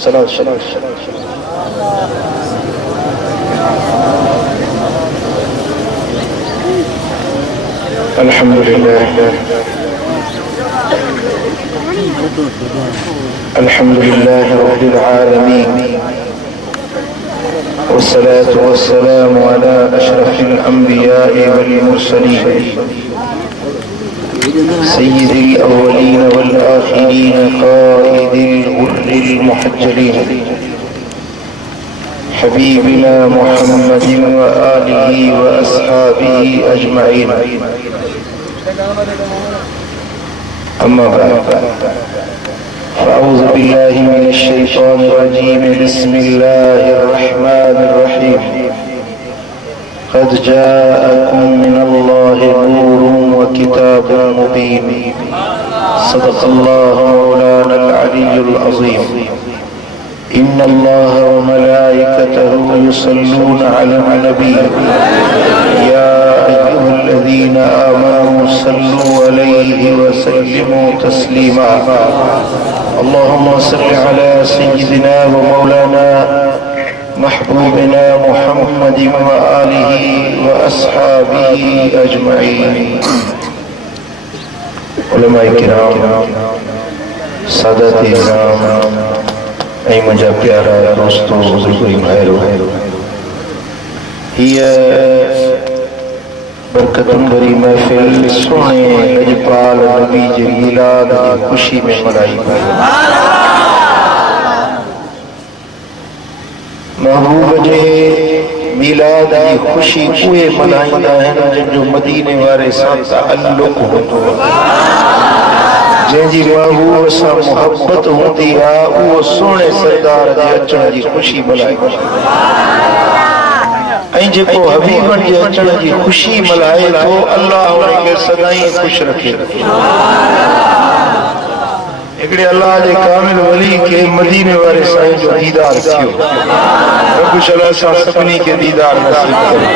सलात शरीफ। अल्हम्दुलिल्लाह अल्हम्दुलिल्लाह रब्बिल आलमीन वस्सलातु वस्सलामु अला अशरफिल अंबिया'i वल मुरसलीन सय्यिदिल अव्वलीन वल आखिरीन क़ाइदिल गुर्रिल मुहज्जलीन हबीबिना मुहम्मदिन व आलिहि व अस्हाबिहि अजमईन। अम्मा बाद फ़अऊज़ु बिल्लाहि मिनश शैतानिर रजीम। बिस्मिल्लाहिर रहमानिर रहीम। क़द जाअकुम मिनल्लाहि नूरुन व किताबुन मुबीन। सदक़ल्लाहु मौलानल अलियुल अज़ीम। इन्नल्लाह व मलाइकतहु युसल्लून अलन नबी या अय्युहल्लज़ीना आमनू सल्लू अलैहि व सल्लिमू तस्लीमा। अल्लाहुम्मा सल्लि अला सय्यिदिना व मौलाना महबूबिना मुहम्मदिन व आलिहि व अस्हाबिहि अजमईन। उलमाए किराम, सादाते इज़ाम, ऐ मुझा प्यारा दोस्तों, बुजुर्गों, भाइयों, ये बरकतुन भरी महफिल सोने लजपाल नबी जे मिलाद की खुशी में मनाई गई। महबूब जे मिलाद की खुशी उहे मनाईंदा आहिनि जिन मदीने वारे सां ताल्लुक़ हूंदो आहे, जंहिंजी महबूब सां मोहब्बत हूंदी आहे, उहो सोने सरदार जे अचण जी खुशी मल्हाईंदो आहे। ऐं जेको हबीबनि जे अचण जी खुशी मल्हाए थो, अल्लाह उनखे सदाईं ख़ुशि रखे। हिकिड़े अल्लाह जे कामिल वली खे मदीने वारे साईं जो दीदार थियो। रब शला सां सभिनी खे दीदार नसीब करे।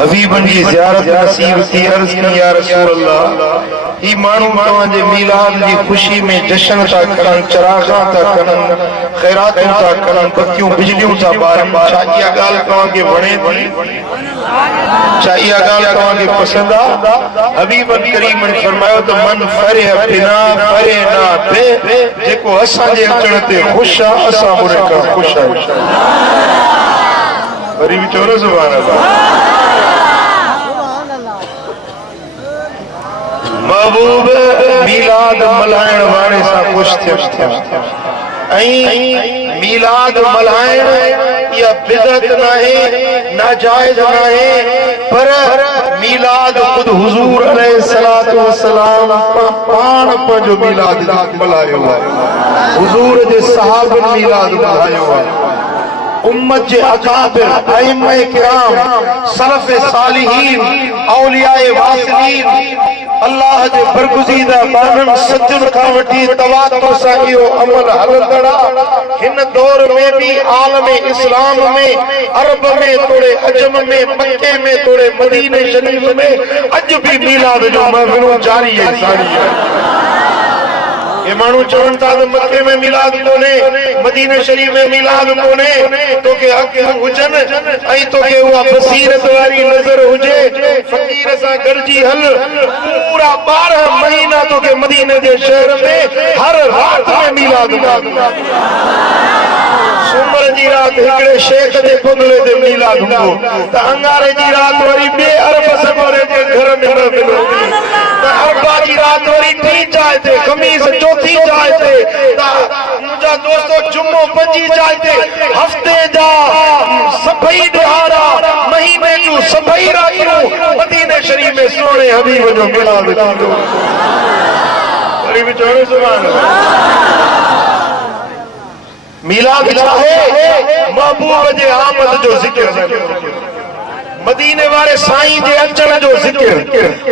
हबीबनि जी ज़ियारत नसीब थी। अर्ज़ कई या रसूल अल्लाह, ही माण्हू तव्हांजे मीलाद जी ख़ुशी में जश्न था करनि, चरागा था करनि, ख़ैरातूं था करनि, बतियूं बिजलियूं था ॿारनि। छा इहा ॻाल्हि तव्हांखे वणे थी? छा इहा ॻाल्हि तव्हांखे पसंदि आहे? हबीब करीम ने फरमायो त मन फरिह बिना फरिहना बि, जेको असांजे अचण ते ख़ुशि आहे, असां उन खां ख़ुशि आहियूं। वरी बि चओ न सुभाणे अल्लाह। महबूब मीलाद मल्हाइण वारे सां ख़ुशि थियनि था। ऐं मीलाद मल्हाइण इहा बिदअत नाहे, नाजाइज़ नाहे, पर मीलाद ख़ुदि हुज़ूर अलैहिस्सलातु वस्सलाम पाण पंहिंजो मीलाद मल्हायो आहे। हुज़ूर जे सहाबनि मीलाद मल्हायो आहे। उम्मत जे अकाबिर, अइम्मा किराम, सलफ़ सालिहीन, औलियाए वासिलीन, अल्लाह जे बरगुज़ीदा बाननि सज्जन खां वठी तवातुर सां इहो अमल हलंदड़ आहे। हिन दौर में भी आलम इस्लाम में, अरब में, तोड़े अजम में, मक्के में, तोड़े मदीने शरीफ में अज भी मीलाद जो महफ़िलूं जारी है। ये माण्हू चवनि था त मक्के में मिलाद कोन्हे, मदीने शरीफ में मिलाद कोन्हे। तोखे अखियूं हुजनि ऐं तोखे उहा बसीरत वारी नज़र हुजे, फ़क़ीर सां गॾिजी हल। पूरा 12 महीना तोखे मदीने जे शहर में हर रात में मिलाद हूंदो। सूमर जी रात हिकिड़े शेख जे बंगले ते मिलाद हूंदो, त अंगारे जी रात वरी ॿिए अरब सॻोरे जे घर में मिलंदो, त अरबा जी रात वरी टी जाइ ते, ख़मीस चौथी जाइ ते, मुंहिंजा दोस्तो जुम्मो 5 जाइ ते, हफ़्ते जा सभई ॾिहाड़ा, महीने जूं सभई रातियूं मदीने शरीफ में सोने हबीब जो मिलाद थींदो। वरी बि चओ सुभाणे अल्लाह। मिलाद छा है? महबूब जे आमद जो ज़िक्र, मदीने वारे साईं जे अचण जो ज़िक्र,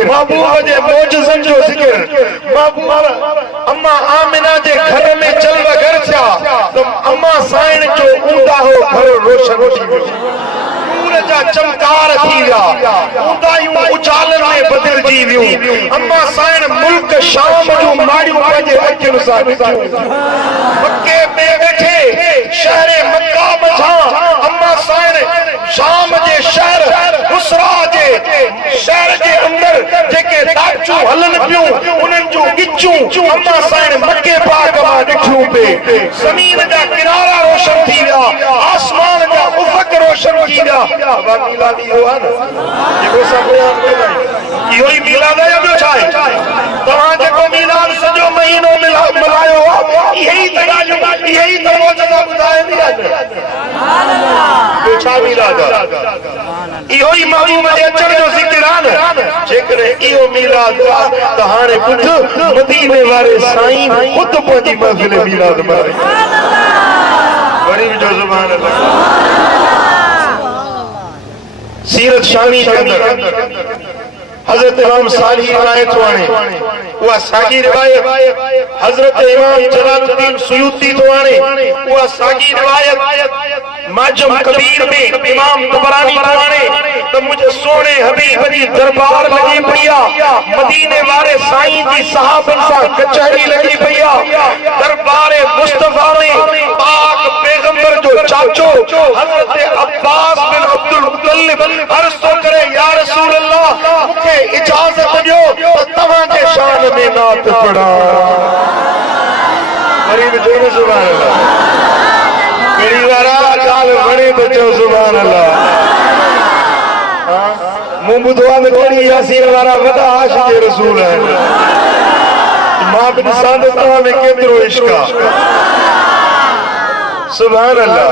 महबूब जे मौजज़नि जो ज़िक्र। महबूब अम्मा आमिना जे घर में जलव घर थिया त अम्मा साईं जो ऊंदाहो घर रोशन थी वियो, नूर जा चमकार थी विया, ऊंदाहियूं उजालनि में बदिलजी वियूं। अम्मा साईं मुल्क शाम जूं माड़ियूं पंहिंजे अखियुनि सां ॾिठियूं। मक्के में वेठे हलन पियूं उन्हनि जूं गिचूं अम्मा साईं मके पाक मां ॾिठियूं पे ज़मीन जा किनारा रोशन थी विया आसमान जा उफ़क़ रोशन थी विया बाबा मीलाद इहो आहे न जेको असां बयान कंदा आहियूं इहो ई मीलाद आहे या ॿियो छा आहे तव्हां जेको मीलाद सॼो महीनो मल्हायो आहे इहे ई त ॻाल्हियूं इहे ई त मौजज़ा ॿुधाईंदी आहे ॿियो छा मीलाद आहे इहो ई महबूब जे अचण जो ज़िक्र आहे न जेकॾहिं इहो मीलाद आहे त हाणे ॿुध मदीने वारे साईं ख़ुदि पंहिंजी महफ़िल मीलाद मारे वरी बि जो ज़ुबान अल्लाह सीरत शानी कंदड़ हज़रत इमाम साली रिवायत वाणे उहा साॻी रिवायत हज़रत इमाम जलालुद्दीन सुयूती तो आणे उहा साॻी रिवायत माजम कबीर में इमाम तबरानी तो आणे त मुझे सोने हबीब जी दरबार लगी पिया मदीने वाले साईं जी सहाबन सां कचहरी लगी पिया दरबार मुस्तफा में पाक पैगंबर जो चाचो हज़रत अब्बास बिन अब्दुल मुत्तलिब अर्ज़ तो करे या रसूल अल्लाह मुझे इजाजत दो तो तव्हां जे शान में नात पढ़ा गरीब जोर सुभान अल्लाह कड़ी वारा गाल वणे तो चओ सुभान अल्लाह मुंह बुधवा में कड़ी यासीन वारा वॾा आशिक़ रसूल आहिनि मां बि ॾिसां त तव्हां में केतिरो इश्क आहे सुभान अल्लाह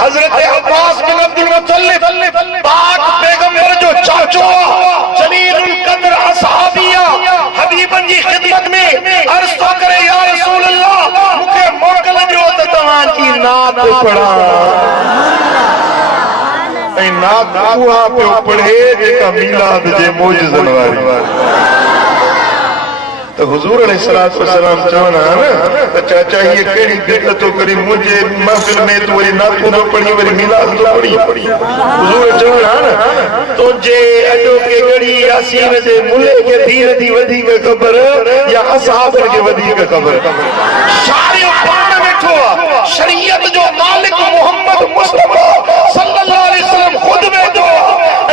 हज़रत अब्बास बिन अब्दुल मुत्तलिब पाक पैगंबर जो चाचो जलीलुल क़द्र असहाबिया हबीबन जी खिदमत में अर्ज़ तो करे या रसूल अल्लाह मूंखे मोकल ॾियो त तव्हां जी नात पढ़ा ऐं नात उहा पियो पढ़े जेका मीलाद जे मौजज़नि वारी तो हुजूर अलैहिस्सलातु वस्सलाम चवना है तो चाचा ये केड़ी बिदअत तो करी मुझे महफिल में तो वरी नात तो पढ़ी वरी मीलाद तो पढ़ी हुजूर चवना है तो जे अजो के गड़ी यासीन जे मुले के धीरे धी वधी के खबर या असहाब के वधी के खबर शारियो पाण बैठो शरीयत जो मालिक मोहम्मद मुस्तफा सल्लल्लाहु अलैहि वसल्लम खुद बैठो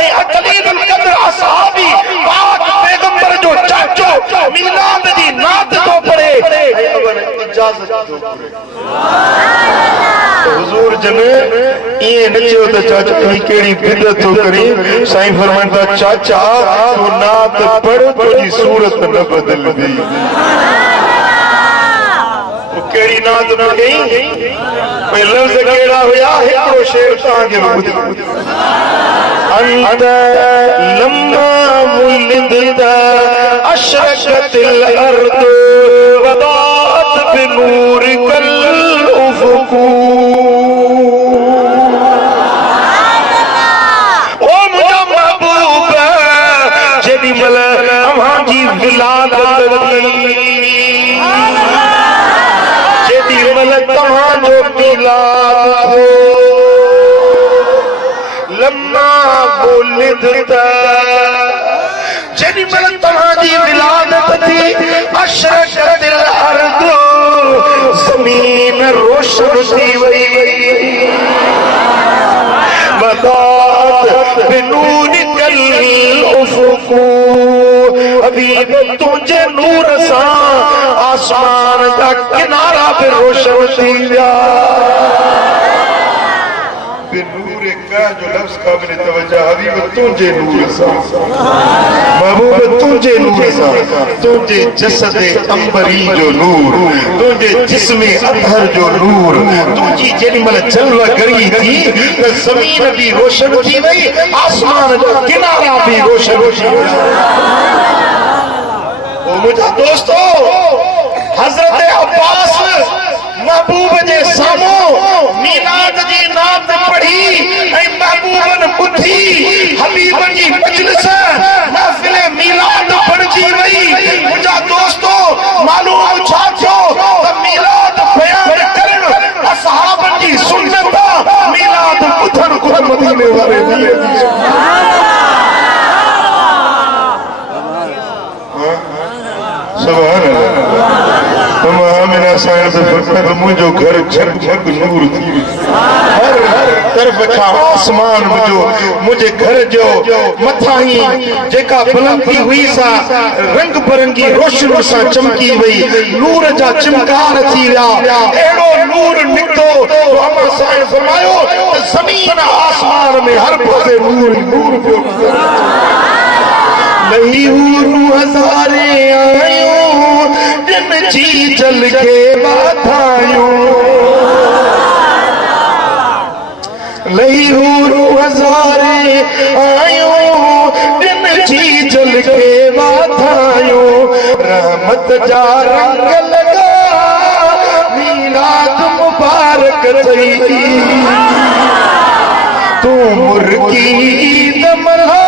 ए जलीलुल क़द्र असहाबी पाक पैगंबर जो चाचो मीलाद दी नात तो पढ़े इजाजत दो तो हुजूर जन ये नचो तो चाचा कहीं केड़ी बिदअत तो करी साईं फरमाता चाचा तू नात पढ़ तुझी सूरत न बदल दी वो केड़ी नात पढ़ी भाई लफ्ज़ केड़ा हुया हिकड़ो शेर तां के ॿुध अंत लम्मा मुलिद अशरकतिल अर्द वदात बिनूर कल उफकू ओ मुझा महबूब जेडी मल अव्हां जी विलादत जेडी मल तव्हां जो मीलाद लम्मा मुलिद जेडी मल तव्हां जी विलादत थी अशरकतिल अर्द ज़मीन रोशन थी वई बदात बिनूरिकल उफकू हबीब तुझे नूर सां आसमान जा किनारा भी रोशन थी विया जो लफ्ज़ काबिल तवज्जो हबीब तुझे नूर सां महबूब तुझे नूर सां तुझे जसद अंबरी जो नूर तुझे जिस्म अतहर जो नूर तुझी जेडी मल जलवा गरी थी त ज़मीन भी रोशन थी वई आसमान जो किनारा भी रोशन थी विया ओ मुझा दोस्तों हज़रत अब्बास महबूब जे सामो मीलाद जी नात पढ़ी ऐं महबूबन ॿुधी हबीबन जी मजलिस महफिल मीलाद पढ़जी वई मुंहिंजा दोस्तो मालूम छा थियो त मीलाद बयान करण असहाबन जी सुन्नत मीलाद ॿुधण ख़ुद मदीने वारे सुभान अल्लाह मुझो घर झक झक नूर थी हर तरफ का आसमान जो मुझे घर जो मथाही जेका बुलंदी हुई सा रंग बिरंगी रोशनी सा चमकी वई नूर जा चिमकार थी विया एड़ो नूर निकतो तो अमा साईं फरमायो जमीन आसमान में हर पासे नूर नूर पियो नहीं हूं हज़ारे आयो दिन जी जल के बाधायो नहीं हूं हज़ारे आयो दिन जी जल के बाधायो रहमत जा रंग लगा मीलाद मुबारक थई तू मुर्गी ईद मल्हा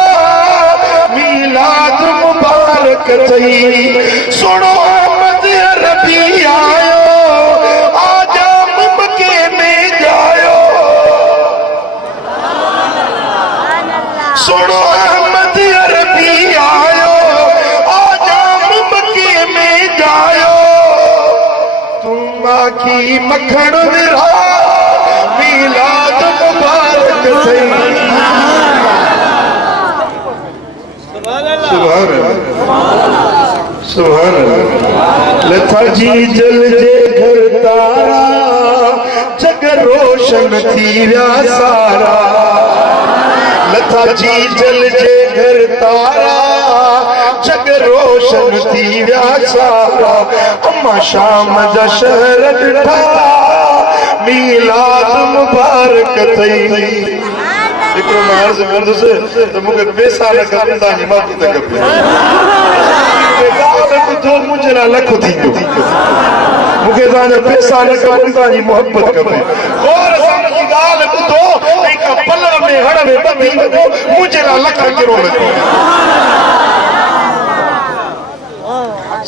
मीलाद मुबारक थई सुनो अहमद अरबी आयो आजा मक्के में जायो सुनो अहमद अरबी आयो आजा मक्के में जायो तुम आखी मखण विरा मीलाद मुबारक थई सुभान अल्लाह लथा जी जल जे घर तारा जग रोशन थी विया सारा लथा जी जल जे घर तारा जग रोशन थी विया सारा अम्मा शाम जा शहर ॾिठा मीलाद मुबारक थई हिकिड़ो मां अर्ज़ कंदुसि त मूंखे पैसा न खपनि तव्हांजी मोहबत खपे ॿुधो मुंहिंजे लाइ लख थींदो मूंखे तव्हांजा पैसा न खपनि तव्हांजी मोहबत खपे गौर सां मुंहिंजी ॻाल्हि ॿुधो ऐं का पल में हड़ में ॿधी वञो मुंहिंजे लाइ लख किरोड़ थींदो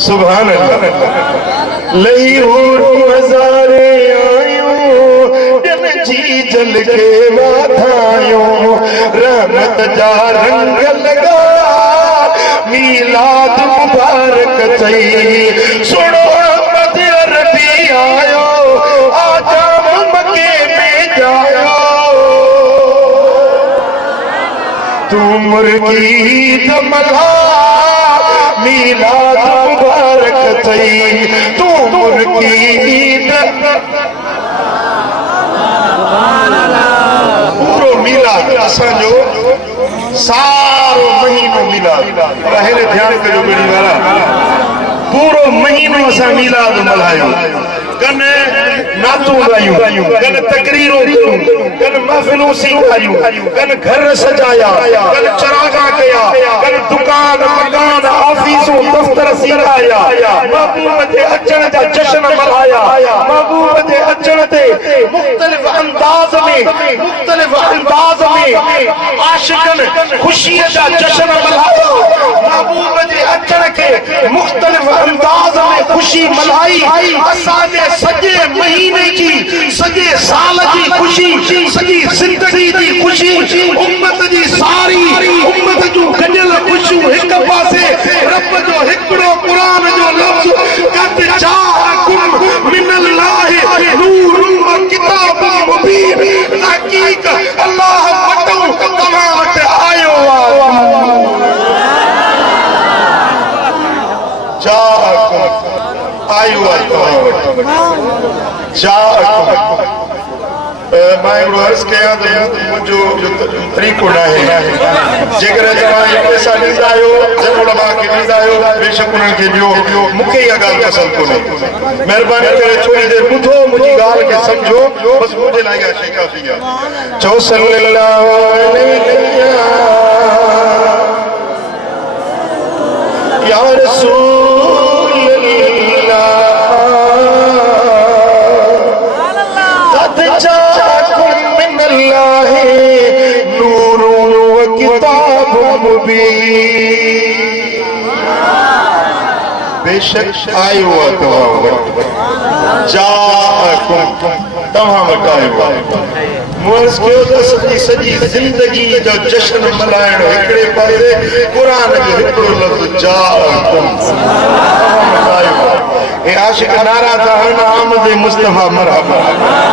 सुभान अल्लाह लही हूं हज़ारे आयो दिन जी जल के वाधायो रहमत जा रंग लगा मीलाद मुबारक थई सुनो अहमद अरबी आयो आजा मक्के में जायो तू मुर्गी दमला मीलाद मुबारक थई तू मुर्गी पूरो मीलाद असांजो सारो महीनो मीलाद पहले ध्यान कजो बेड़ी वाला पूरो महीनो असां मीलाद मल्हायो कन नातूं ॻायूं कन तकरीरूं कयूं कन महफ़िलूं सिखायूं कन घर सजाया कन चरागा कया कन दुकान मकान ऑफिसूं दफ़्तर सिखाया महबूब जे अचण जा जश्न मल्हाया महबूब जे अचण ते मुख़्तलिफ़ अंदाज़ में आशिकन ख़ुशीअ जा जश्न मल्हाया महबूब जे अचण खे मुख़्तलिफ़ अंदाज़ में ख़ुशी मल्हाई असांजे सॼे महीने जी सॼे साल जी ख़ुशी सॼी ज़िंदगी जी ख़ुशी उम्मत जी सारी उम्मत जूं गॾियल ख़ुशियूं हिक पासे रब जो हिकिड़ो क़ुरान जो लफ़्ज़ क़द जाअकुम मिनल्लाहि नूरुन व किताबुम मुबीन हक़ीक़ अल्लाह वटों तव्हां वटि आयो आयो मां हिकिड़ो अर्ज़ कयां त मुंहिंजो तरीक़ो न आहे जेकर तव्हां पैसा ॾींदा आहियो जेको मांखे ॾींदा आहियो बेशक उन्हनि खे ॾियो मूंखे इहा ॻाल्हि पसंदि कोन्हे महिरबानी करे थोरी देरि ॿुधो मुंहिंजी ॻाल्हि खे सम्झो बसि मुंहिंजे लाइ इहा शइ काफ़ी आहे चओ सल्लल्लाहु अलैहि या रसूल अल्लाह क़द जाअकुम मिनल्लाहि नूरुन व किताबुम मुबीन बेशक आयो आहे तव्हां वटि जाअकुम तव्हां वटि आयो आहे मुर्स कयो त सॼी ज़िंदगी जो जश्न मल्हाइण हिकिड़े पासे क़ुरान जो हिकिड़ो लफ़्ज़ जाअकुम हे आशिक नारा था हन आमद मुस्तफा मरहबा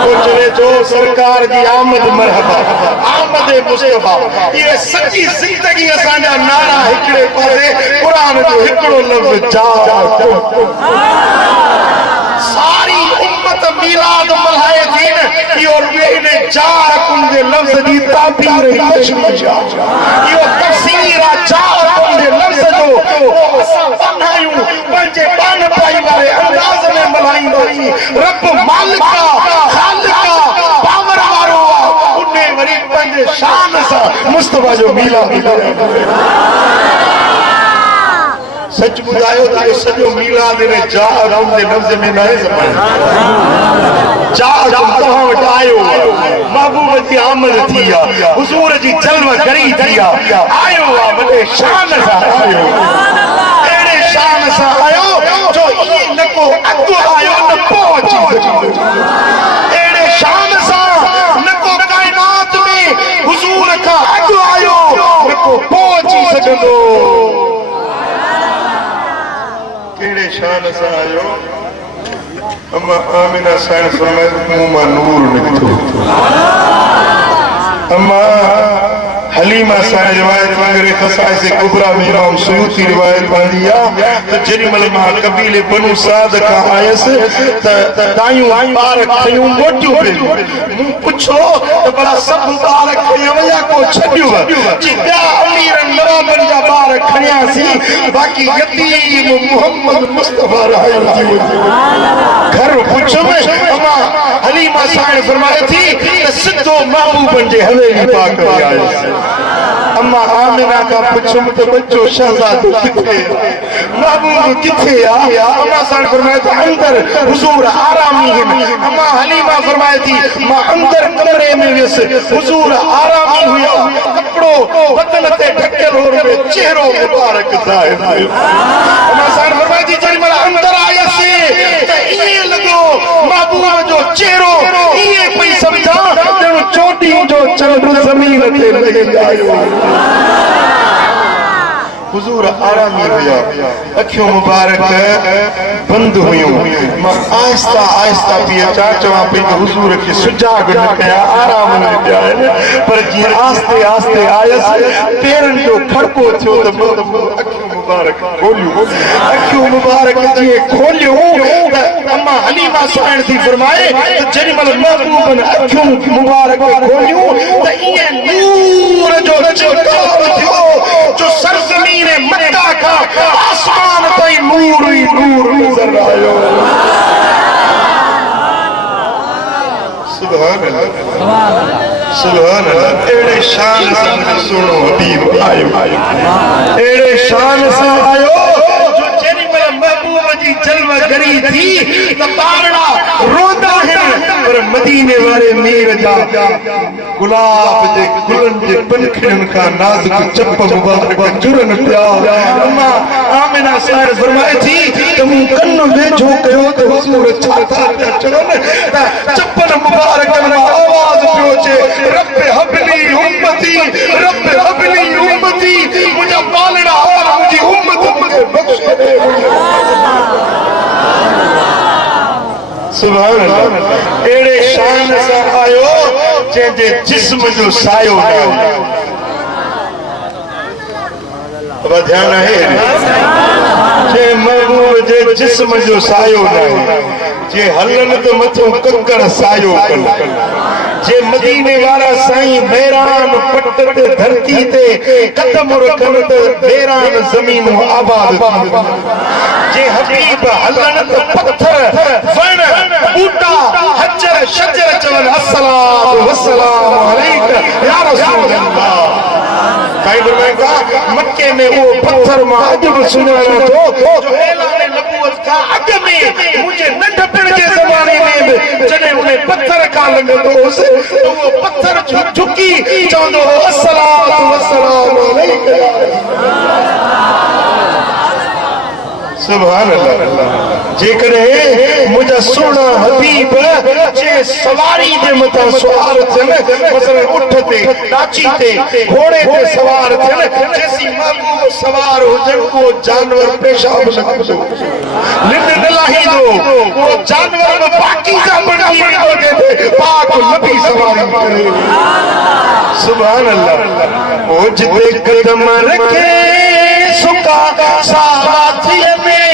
को चले चो सरकार जी आमद मरहबा आमद मुस्तफा ये सच्ची जिंदगी असांजा नारा हिकड़े पासे कुरान जो हिकड़ो लफ्ज जा सारी उम्मत मिलाद मल्हाए थी न यो ने जाकुम जे लफ्ज दी ताबीर मशरूजा यो तफसीर जाकुम जे लफ्ज जो असा बनायूं पंजे पान पाई वाले अंदाज में मल्हाई रब मालिका खालिका पावर वारो उन्ने वरी पंजे शान सा मुस्तफा जो मिलाद सच बुझायो तो सजो मिलाद ने जा राम दे लफ्ज में न जा तहां वट आयो महबूब जी आमद थिया हुजूर जी जलवा करी थिया आयो वडे शान सा आयो एड़े शान सा आयो जो ये न को अग आयो न पहुंची एड़े शान सा न को कायनात में हुजूर का अग आयो न को पहुंची सजंदो केड़े शान सा आयो अम्मा आमिना साइंस फरमाए मुंह नूर निकतो अम्मा हलीमा साइंस रिवायत वगैरह खसाइस कुबरा में इमाम सुयूती रिवायत बंदिया तो जरिमल मा कबीले बनु साद का आयस त दायूं बार खयूं मोटियो पे पूछो तो बड़ा सब बार खया वया को छडियो जी क्या अमीर नवाबन जा बार खया सी बाकी यतीम मोहम्मद मुस्तफा रहल जी घर पूछो में अम्मा हलीमा साइंस फरमाए थी सिद्धो महबूबन जे हवेली पाक में आयस अम्मा आमिना का पूछो तो बच्चो शहजादो किथे महबूब किथे आ अम्मा सान फरमाए थी अंदर हुजूर आरामी हैं अम्मा हलीमा फरमाए थी मां अंदर कमरे में विस हुजूर आरामी हुया कपड़ो बदन ते ढकल हो रे चेहरो मुबारक जाहिर अम्मा सान फरमाए थी जरी मला अंदर आया से त ये लगो महबूब जो चेहरो ये पई समझा जणो चोटी जो चंद्र जमीन ते लगे आयो हुजूर आरामी हुया अखियों मुबारक बंद हुयूं मां आहिस्ता आहिस्ता पी अचा चवां पई त हुजूर खे सुजाग न कया आराम में पिया पर जीअं आस्ते आस्ते आयसि पेरनि जो खड़को थियो त अखियूं मुबारक खोलियूं अखियूं मुबारक जीअं खोलियूं त अम्मा हलीमा साइण थी फरमाए त जेॾीमहिल महबूबन अखियूं मुबारक खोलियूं त ईअं नूर जो चमकार थियो जो सरज़मीन मक्का का आसमान ताईं नूर ही नूर नजर आयो सुभान अल्लाह सुभान अल्लाह एड़े शान से सुनो हबीब आयो एड़े शान से आयो जो जेरी में महबूब जी जलवा करी थी तो बारना रोदा है पर मदीने वाले मीर जा गुलाब जे गुलन जे पंखड़न का नाजुक चप मुबारक जुरन पिया अम्मा आमिना साइर फरमाए थी त मु कन्नो वेझो कयो त हुजूर छाता चढ़ो न त चपन मुबारक में आवाज पियो चे रब हबली उम्मती मुझे पालना और मुझे उम्मत मुझे बख्श दे सुभान अल्लाह एड़े शान से आयो जे जिस्म जो सायो अब ध्यान है जे महबूब जे जिस्म जो सायो न जे हलन तो मथो कंकर सायो कर जे मदीने वाला साईं बैरान पट ते धरती ते कदम रखन ते बैरान जमीन आबाद जे हबीब हलन तो पत्थर वण बूटा हजर शजर चवन अस्सलाम वस्सलाम अलैका या रसूल अल्लाह काई फरमाएगा मक्के में वो पत्थर में अजब सुनाना तो जो ऐलान नबूवत का अग में मुझे नंढपण के जमाने में जने उन्हें पत्थर का लंघो तो वो पत्थर झुकी चवंदो अस्सलाम वस्सलाम अलैका सुभान अल्लाह जेकॾहिं मुंहिंजा सोना हबीब जे सवारी जे मथां सवार थियनि मसलन उठ ते डाची ते घोड़े ते सवार थियनि जेसी महबूब सवार हुजनि उहो जानवर पेशाब न कंदो लिंड न लाहींदो उहो जानवर पाकीज़ा बणजी वेंदो पाक नबी सवारी करे। सुभान अल्लाह। ओ जिते कदम रखे सुका साथिया में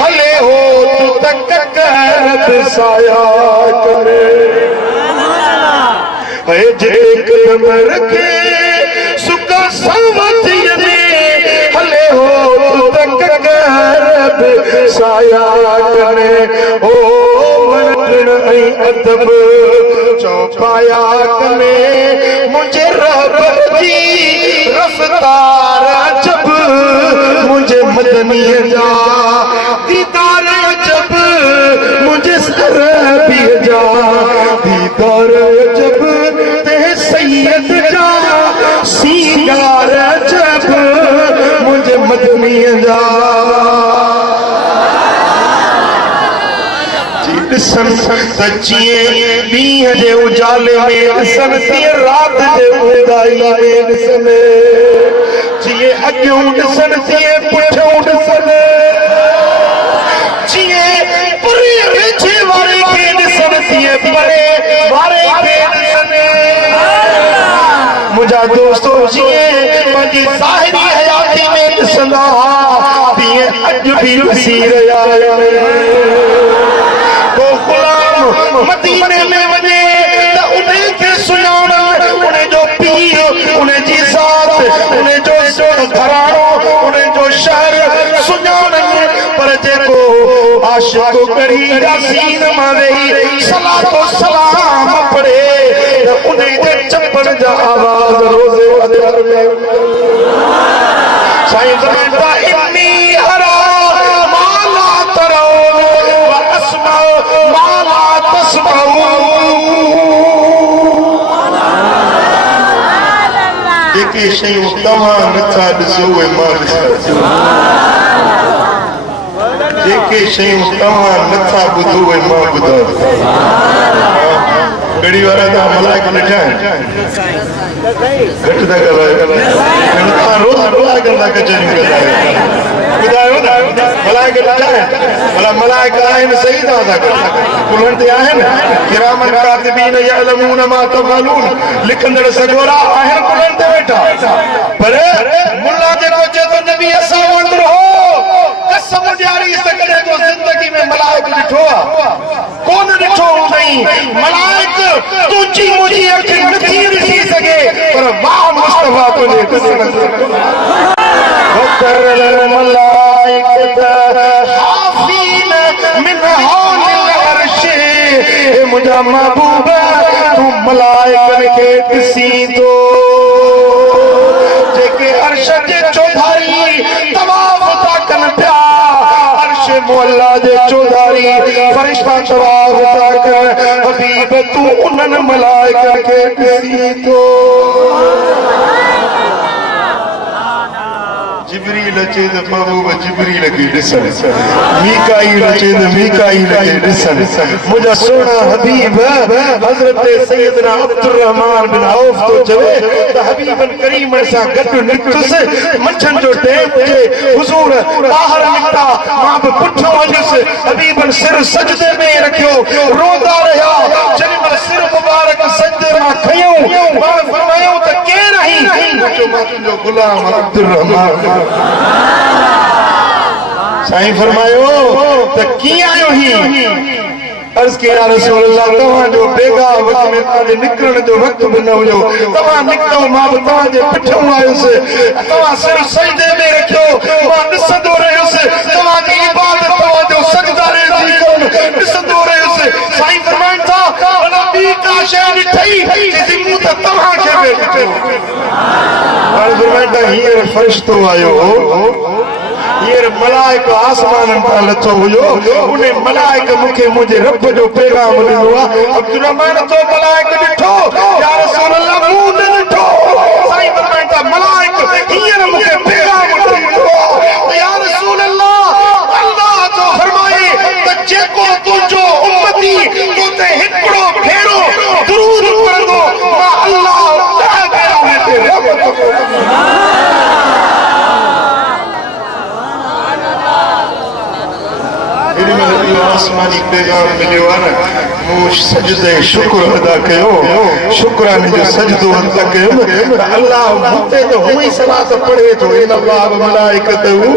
हले हो तू तक कर साया करे। जिते कदम रखे सुका साथिया में हले हो तू तक कर साया करे। ओ अदब चौपाया कने मुझे रब जी रफ्तार जब मुझे मदनी जा दीदार जब मुझे सर भी जा दीदार जब ते सैयद जा सीगार जब मुझे मदनी जा। सचिए मींह जे उजाले में सन तीअं रात जे उदाई में सन जिए अॻियों ॾिसन तीअं पुठियों ॾिसन जिए परे वेझे वारे खे ॾिसन तीअं परे वारे खे ॾिसन। मुंहिंजा दोस्तो जिए पंहिंजी ज़ाहिरी हयाती में ॾिसंदा तीअं अॼु बि ॾिसी रहिया आहिनि। मदीने में वने त उन्हें के सुनान उन्हें जो पीर उन्हें जी साथ उन्हें जो घरानो उन्हें जो शहर सुनान पर जेको आशिक करी यासीन मावे सलातो सलाम पढ़े त उन्हें जे चप्पल जा आवाज रोज़े अदर में साईं फरमाता इन्नी हरा माला तरो व अस्मा माला जेके शयूं तव्हां नथा ॾिसो उहे मां ॾिसां। जेके शयूं तव्हां नथा ॿुधो उहे मां ॿुधां। घड़ी वारा तव्हां मलाइक ॾिठा आहिनि घटि था ॻाल्हायो तव्हां रोज़ मलाइकनि था कचरियूं कंदा आहियो ॿुधायो न मलाइक ॾिठा आहिनि भला मलाइक आहिनि सही था कुलनि ते आहिनि किरामन कातिबीन यअलमून मा तफ़अलून लिखंदड़ सॻोरा आहिनि कुलनि ते वेठा पर मुल्ला जेको चए थो नबी असां वटि रहो कसम ॾियारी सघंदे तो ज़िंदगी में मलाइक ॾिठो आहे कोन ॾिठो हूंदई। मलाइक तुंहिंजी मुंहिंजी अखि नथी ॾिसी सघे पर मां मुस्तफा तुंहिंजे ॾिसण मुंहिंजा महबूब तूं मलाइकनि खे ॾिसी थो जेके अर्श जे चौधारी तवाफ़ था कनि पिया अर्श मुअल्ला जे चौधारी फ़रिश्ता तवाफ़ था कनि हबीब तूं उन्हनि मलाइकनि खे ॾिसी थो। जिब्रील अचे त महबूब जिब्रील खे ॾिसनि मीकाईल अचे त मीकाईल खे ॾिसनि मुंहिंजा सुहिणा हबीब हज़रत सैयदना अब्दुर्रहमान बिन औफ तो चवे त हबीबन करीमन सां गॾु निकतुसि मंझंदि जो टाइम हुजे हुज़ूर ॿाहिरि निकिता मां बि पुठियों वञुसि हबीबन सिर सजदे में रखियो रोंदा रहिया जॾहिं महिल सिर मुबारक सजदे मां खयूं मां फरमायो त केरु आहीं मां तुंहिंजो गुलाम अब्दुर्रहमान। साईं फरमायो त कीअं आयो ही अर्ज़ के या रसूल अल्लाह तव्हांजो बेगा वक़्त में तव्हांजे निकिरण जो वक़्त बि न हुयो तव्हां निकितो मां बि तव्हांजे पुठियों आयुसि तव्हां सिर सजदे में रखियो मां ॾिसंदो रहियुसि तव्हांजी इबादत तव्हांजो सजदा ॾिसंदो रहियुसि। साईं फरमाइनि था भला ॿी का शइ ॾिठई जेसी मूं त तव्हांखे बि ॾिठो। हाणे फरमाइनि था हींअर फ़रिश्तो आयो हींअर मलाइक आसमाननि तां लथो हुयो उन मलाइक मूंखे मुंहिंजे रब जो पैगाम ॾिनो आहे अब्दुर्रहमान तो मलाइक ॾिठो या रसूल अल्लाह मूं न ॾिठो। साईं फरमाइनि था मलाइक हींअर मूंखे पैगाम ॾिनो आहे या रसूल अल्लाह अल्लाह तो फरमाए त जेको तुंहिंजो उम्मती तो ते हिकिड़ो भेरो दुरूद पढ़ंदो मां अल्लाह 10 भेरा उन ते रहमत आसमानी पैगाम मिलियो आहे न मूं सजदे शुक्र अदा कयो शुक्राने जो सजदो अदा कयो अल्लाह मूंते तो हुई सलात पढ़े तो इन अल्लाह व मलाइकतहू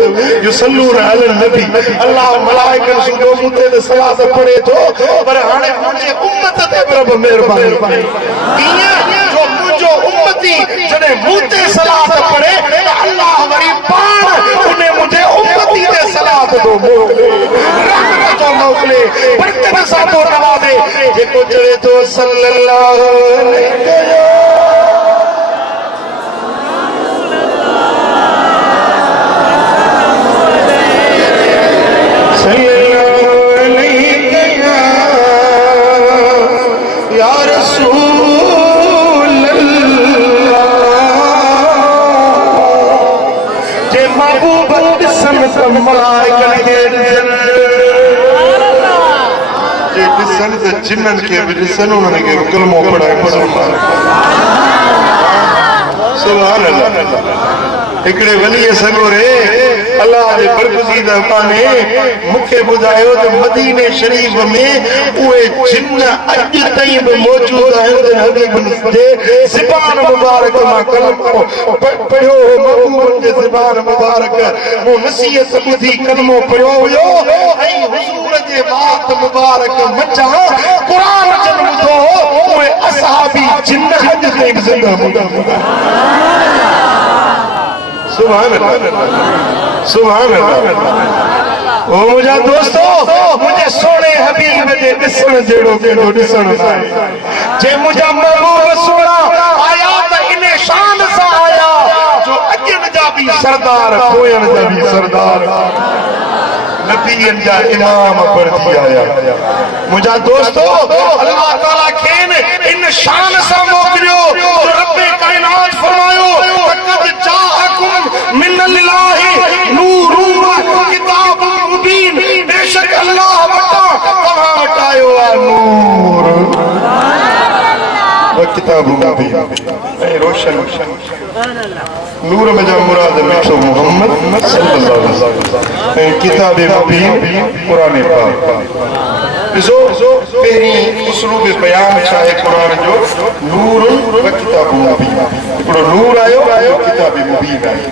युसल्लूना अलन नबी अल्लाह मलाइकन सुदो मूंते तो सलात पढ़े तो पर हाणे मुंहिंजे उम्मत ते प्रभु मेहरबानी कीअं जो मुंहिंजो उम्मती जॾहिं मूंते सलात पढ़े त अल्लाह वरी पाण उन मुंहिंजे उम्मती ते सलात थो मोकिले रहमत थो मोकिले बरकत सां थो नवाज़े जेको चढ़े थो सल्लल्लाहु अलैहि या रसूल अल्लाह जे महबूब ॾिसण त मलाइकनि खे जे ॾिसण त जिन्ननि खे बि ॾिसण उन्हनि खे कलमो पढ़ाए सुभान अल्लाह हिकिड़े वली सगोरे अल्लाह जे बरगुज़ीदा काने मूंखे ॿुधायो त मदीने शरीफ़ में उहे जिन्न अॼु ताईं बि मौजूद आहिनि हबीब जे ज़बान मुबारक मां कलमो पढ़ियो हो महबूबनि जे ज़बान मुबारक मूं नसीहत ॿुधी कलमो पढ़ियो हुयो ऐं हुज़ूर जे वात मुबारक मचां क़ुरान जन ॿुधो उहे असहाबी जिन्न अॼु ताईं बि ज़िंदा सुभान अल्लाह सुभान अल्लाह ओ मुंहिंजा दोस्तो मुंहिंजे सोने हबीब जे ॾिसण जहिड़ो कहिड़ो ॾिसण आहे जे मुंहिंजा महबूब सोना आया त इन शान सां आया जो अॼनि जा बि सरदार पोयनि जा बि सरदार नबीअनि जा इमाम बणिजी आया मुंहिंजा दोस्तो अल्लाह ताला खेनि इन शान सां मोकिलियो जो रब्बे काइनात फरमायो क़द जाअकुम मिनल्लाहि नूरुन व किताबुन मुबीन बेशक अल्लाह वटा तव्हां वटि आयो आहे नूर व किताबुन मुबीन ऐं रोशन नूर में जा मुराद मिठो मोहम्मद सल्लल्लाहु अलैहि वसल्लम ऐं किताब मुबीन क़ुरान पाक ॾिसो पहिरीं उसलूब बयान छा आहे क़ुरान जो नूर व किताब मुबीन हिकिड़ो नूर आयो किताब मुबीन आयो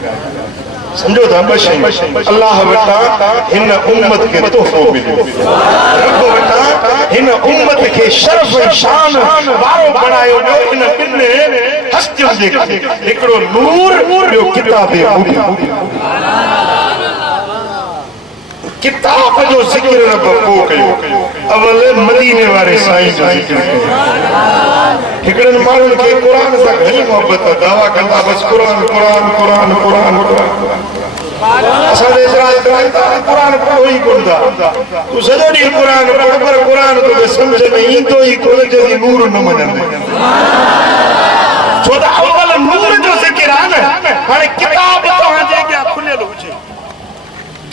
समझो था ॿ शयूं अल्लाह वटां हिन उम्मत खे तोहफ़ो मिलियो रब वटां हिन उम्मत खे शरफ़ ऐं शान वारो बणायो वियो हिन ॿिनि हस्तियुनि जे करे हिकिड़ो नूर ॿियो किताब मुबीन किताब जो ज़िक्र रब पोइ कयो अवल मदीने वारे साईं जो ज़िक्र कयो हिकिड़नि माण्हुनि खे क़ुरान सां घणी मोहबत दावा कंदा बसि क़ुरान क़ुरान क़ुरान क़ुरान असां एतिराज़ करायूं था क़ुरान पढ़ो ई कोन था तूं सॼो ॾींहुं क़ुरान पढ़ पर क़ुरान तोखे सम्झ में ईंदो ई कोन जो नूर न मञंदे छो त अवल नूर जो ज़िक्र आहे न हाणे किताब तव्हांजे अॻियां खुलियल हुजे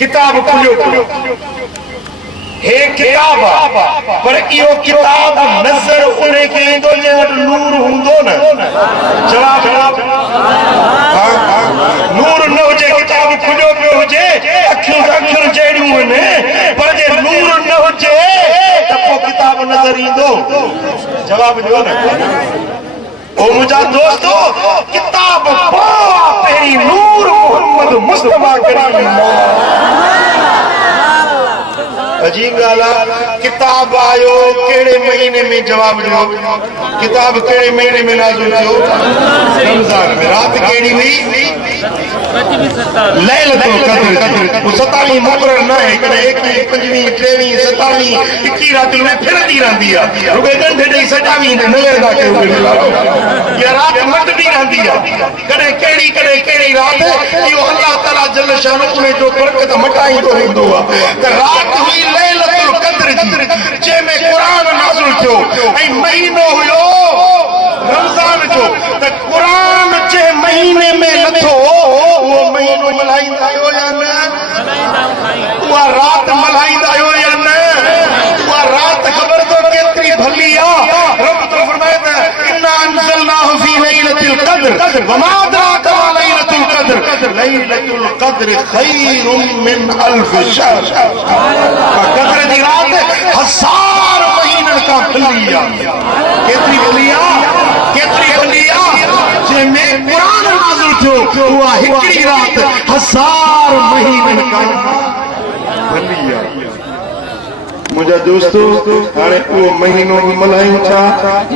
किताब खुलियो हे किताब पर इहो किताब नज़र उन्हे खे ईंदो जे वटि नूर हूंदो न जवाब नूर न हुजे किताब खुलियो पियो हुजे अखियूं जहिड़ियूं आहिनि पर जे नूर न हुजे त पोइ किताब नज़र ईंदो जवाब ॾियो न ओ मुंहिंजा दोस्तो किताब पहिरीं नूर मोहम्मद मुस्तफा करीम अजीब ॻाल्हि आहे किताब आयो कहिड़े महीने में जवाब ॾियो किताब कहिड़े महीने में नाज़िल थियो रमज़ान में राति कहिड़ी हुई लैलतुल क़द्र 27 मुक़रर न आहे कॾहिं 21 25 23 27 21 राति में फिरंदी रहंदी आहे रुॻो ॻंढ ॾेई सॼावी न वेंदा कयो या राति मटंदी रहंदी आहे कॾहिं कहिड़ी राति इहो अल्लाह ताला जल शान उन जो बरकत मटाईंदो रहंदो आहे त राति हुई लैलतुल क़द्र जी जंहिंमें क़ुरान नाज़िल थियो ऐं महीनो हुयो रमज़ान जो त क़ुरान जे महीने में लथो उहो महीनो मल्हाईंदा आहियो या न उहा राति मल्हाईंदा आहियो या न उहा राति ख़बर अथव केतिरी भली आहे रब तो फरमाए त इन्ना अंज़लनाहु फी लैलतिल क़द्र वमा अदराका मा लैलतुल क़द्र लैलतुल क़द्र खैरुम मिन अल्फ शहर क़द्र जी रात 1000 महीननि का फलिया केतरी फलिया जंहिंमें क़ुरान नाज़िल थियो उहा हिकिड़ी रात 1000 महीननि का फलिया। मुझा दोस्तो हाणे उहो महीनो भी मल्हायूं था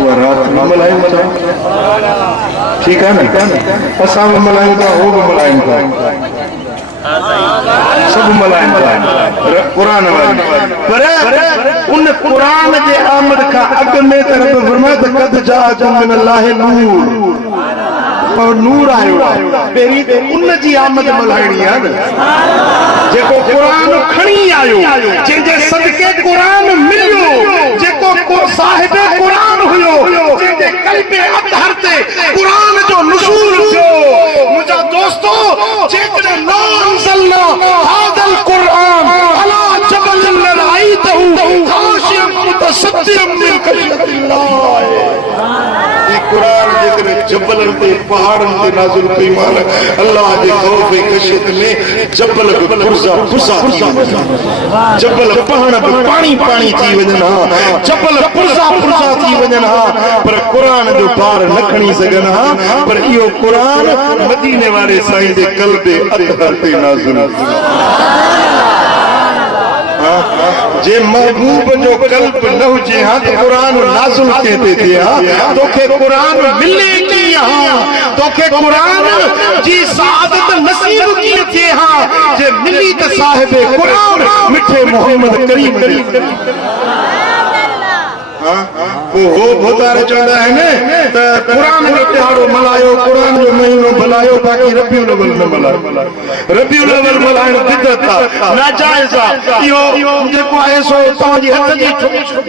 उहा रात भी मल्हायूं था ठीक है न असां भी मल्हायूं था हो भी मल्हायूं था सब मल्हायूं था क़ुरान पर उन क़ुरान जे आमद खां अॻु में त रब फरमाए त क़द जाअकुम मिनल्लाहि नूर और नूर आयो पहिरीं उन जी आमद मल्हाइणी आहे न जेको क़ुरान खणी आयो जंहिंजे सदके क़ुरान मिलियो जेको साहिब क़ुरान हुयो जंहिंजे क़ल्बे अतहर ते क़ुरान जो नुज़ूल थियो। मुंहिंजा दोस्तो जेकॾहिं न अंज़लना हाज़ल क़ुरान अला जबलिन लरअयतहु ख़ाशिअन मुतसद्दिअन मिन ख़शयतिल्लाह क़ुरान जेकॾहिं जबलनि ते पहाड़नि ते नाज़िल कई मान अल्लाह जे ख़ौफ़ ऐं ख़शियत में जबल बि पुरज़ा पुरज़ा थी वञनि जबल पहाड़ बि पाणी पाणी थी वञनि हा जबल पुरज़ा पुरज़ा थी वञनि हा पर क़ुरान जो पार न खणी सघनि हा पर इहो क़ुरान मदीने वारे साईं जे क़ल्बे अतहर ते नाज़िल जे महबूब जो कल्ब न हुजे हा तो क़ुरान नाज़िल के थे हा तोखे क़ुरान मिले की हा तोखे क़ुरान जी सादत नसीब की थे हा जे मिली त साहिब क़ुरान मिठे मोहम्मद करीम वो भोतारे चवंदा आहिनि त क़ुरान जो त्योहारो मल्हायो क़ुरान जो महीनो भलायो बाक़ी रबिउल अव्वल न मल्हायो रबिउल अव्वल मल्हाइण बिदअत आहे नाजाइज़ आहे इहो जेको आहे सो तव्हांजी हथ जी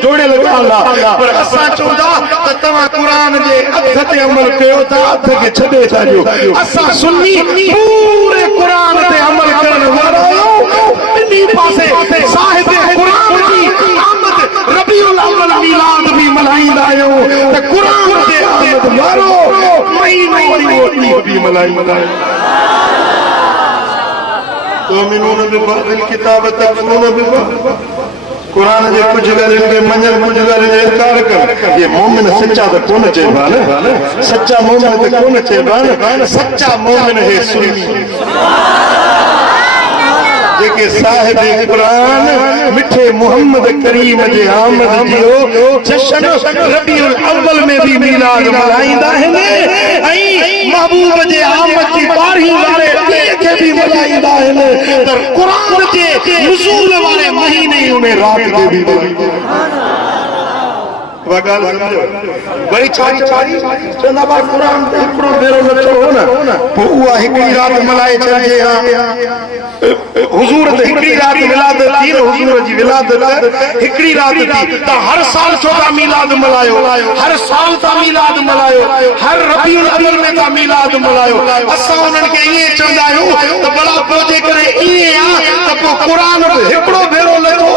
जोड़ियल ॻाल्हि आहे पर असां चवंदा त तव्हां क़ुरान जे हथ ते अमल कयो था हथ खे छॾे था ॾियो असां सुन्नी पूरे क़ुरान ते अमल करण वारा ॿिन्ही पासे साहिब क़ुरान जी आमद रबिउल अव्वल मीलाद भी मल्हाईंदा आहियूं त क़ुरान जे आमद वारो महीनो भी मल्हाईंदा तुमिनून बिबअदिल किताब तकफुरून बिबअद क़ुरान जे कुछ ॻाल्हियुनि खे मञनि कुछ ॻाल्हियुनि जो इनकार कर ये मोमिन सच्चा त कोन चइबा न सच्चा मोमिन त कोन चइबा न सच्चा मोमिन हे सुन्नी जेके साहिब क़ुरान मिठे मोहम्मद करीम जे आमद जो जश्न रबिउल अव्वल में भी मीलाद मल्हाईंदा आहिनि ऐं महबूब जे आमद जी 12 वारे ॾींहं खे भी मल्हाईंदा आहिनि त क़ुरान जे नुज़ूल वारे महीने में रात के भी वरी छाड़ी चवंदा बा क़ुरान ते हिकिड़ो भेरो नचो हो न पोइ उहा हिकिड़ी रात मल्हाए छॾिजे हा हुजूर ते हिकिड़ी रात विलादत थी हुजूर जी विलादत हिकिड़ी रात थी त हर साल छो था मीलाद मल्हायो हर साल था मीलाद मल्हायो हर रबिउल अव्वल में था मीलाद मल्हायो असां उन्हनि खे ईअं चवंदा आहियूं त भला पोइ जेकॾहिं ईअं आहे त पोइ क़ुरान हिकिड़ो भेरो लॻो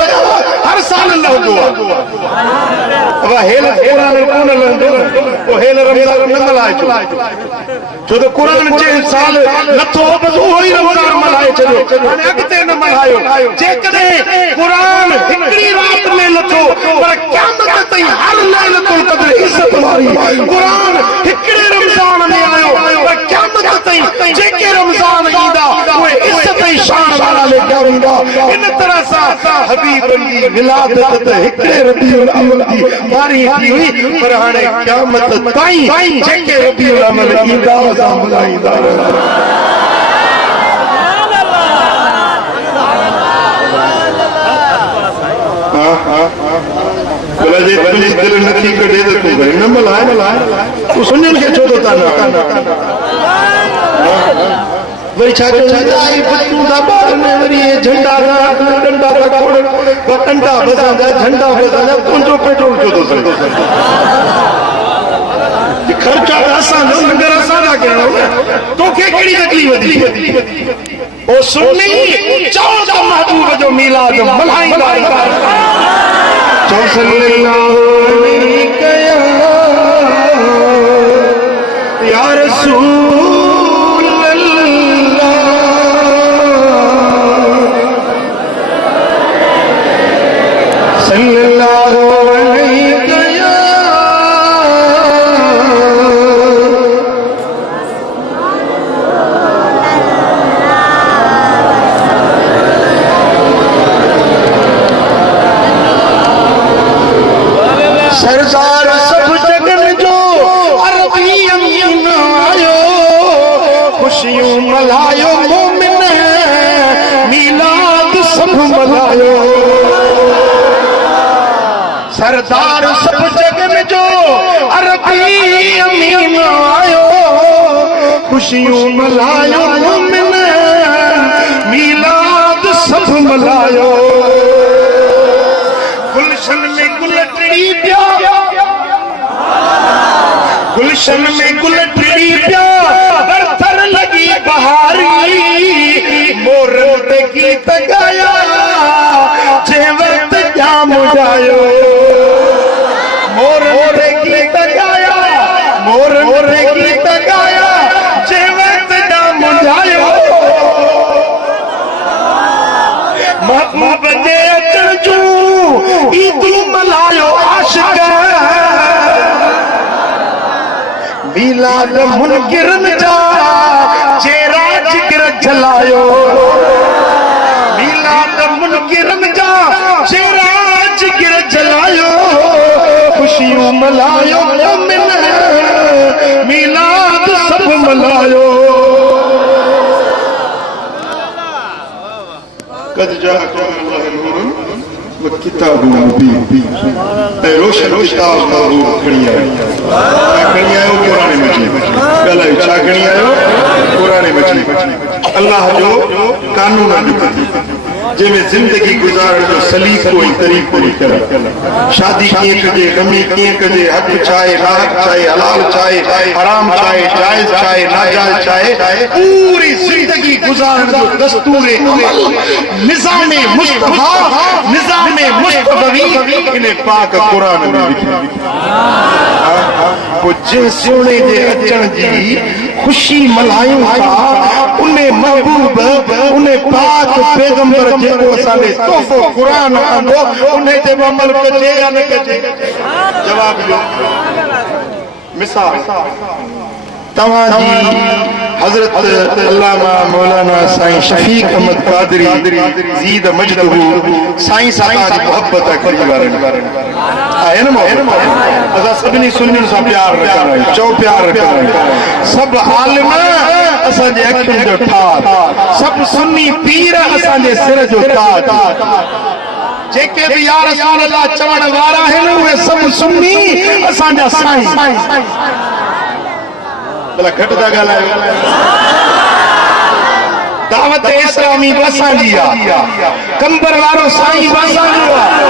हर साल लॻंदो आहे हेल क़ुरान कोन लहंदो पोइ हेल रमज़ान न मल्हाइजो छो त क़ुरान जे साल नथो बस उहो ई रमज़ान मल्हाए छॾियो हाणे अॻिते न मल्हायो जेकॾहिं क़ुरान हिकिड़ी रात में नथो पर क़यामत ताईं हर लैलतुल क़द्र इज़त वारी क़ुरान हिकिड़े रमज़ान में आयो पर क़यामत ताईं जेके रमज़ान ईंदा उहे इज़त ऐं शान वारा लेखा वेंदा इन तरह सां हबीबनि जी विलादत त हिकिड़े रबिउल अव्वल जी 12 थी हुई पर हाणे क़यामत ताईं जेके रबिउल अव्वल ईंदा असां मल्हाईंदा तुंहिंजी दिलि नथी कढे त तूं भई न मल्हाए तूं सुञनि खे छो थो था वरी छा आई बच्चों दा ॿार में वरी झंडा डंडा डंडा बजांदा झंडा बजांदा तुंहिंजो पेट्रोल छो थो सड़े ख़र्चा असांजो लंगर असां था कयूं तोखे कहिड़ी तकलीफ़ थी ओ सुन्नी चओ त महबूब जो मीलाद मल्हाईंदा चो सल्लल्लाहु अलैहि या रसूल अल्लाह सल्लल्लाहु अलैहि सरदार सब जग में जो अरबी अमीन आयो खुशियों मलायो मोमिन मीलाद सब मलायो गुलशन में गुल टिड़ी पिया गुलशन में गुल टिड़ी पिया बरथर लगी बहारी मोरन ते गीत गाया जे वक्त जाम जायो मोरन ते गीत गाया मोरन ते गीत गाया जे वक्त जाम जायो महबूब दे अचण जू ईद मल्हायो आशिक मीलाद मुनकिरन जा चेहरा जिगर जलायो मीलाद मुनकिरन जा चेहरा जिगर जलायो खुशियों मलायो मोमिन मीलाद सब मलायो कद जाअकुम नूरुन व किताबुन मुबीन रोशन किताब महबूब खणी आयो कुरान मजीद गलायो छा खणी आयो कुरान मजीद अल्लाह जो कानून जंहिंमें जिंदगी गुजारण जो सलीको ऐं तरीक़ो निकिरे शादी कीअं कजे गमी कीअं कजे हक़ चाहे नाहक़ चाहे हलाल चाहे हराम चाहे जायज़ चाहे नाजायज़ चाहे पूरी जिंदगी गुजारण जो दस्तूर अमल निज़ाम मुस्तफा निज़ाम मुस्तफवी इन पाक कुरान में लिखियो को जे सोने जे अचण जी खुशी मल्हायूं था उन्हें महबूब उन्हें पाक पैगंबर जेको असांखे तोहफ़ो कुरान आंदो उन्हें ते अमल कजे या न कजे जवाब ॾियो मिसाल तव्हांजी हज़रत अल्लामा मौलाना साईं शफीक अहमद कादरी ज़ीद मजदहू साईं साहब जी मोहब्बत करी आहे न असां सभिनी सुन्नियुनि सां प्यार रखंदा आहियूं चओ प्यार रखंदा आहियूं सभु आलिम असांजे अखियुनि जो ठाठ सभु सुन्नी पीर असांजे सिर जो ताज जेके भी या रसूल अल्लाह चवण वारा आहिनि उहे सभु सुन्नी असांजा साईं भला घटि था ॻाल्हायो दावत इस्लामी असांजी आहे कंबर वारो साईं असांजो आहे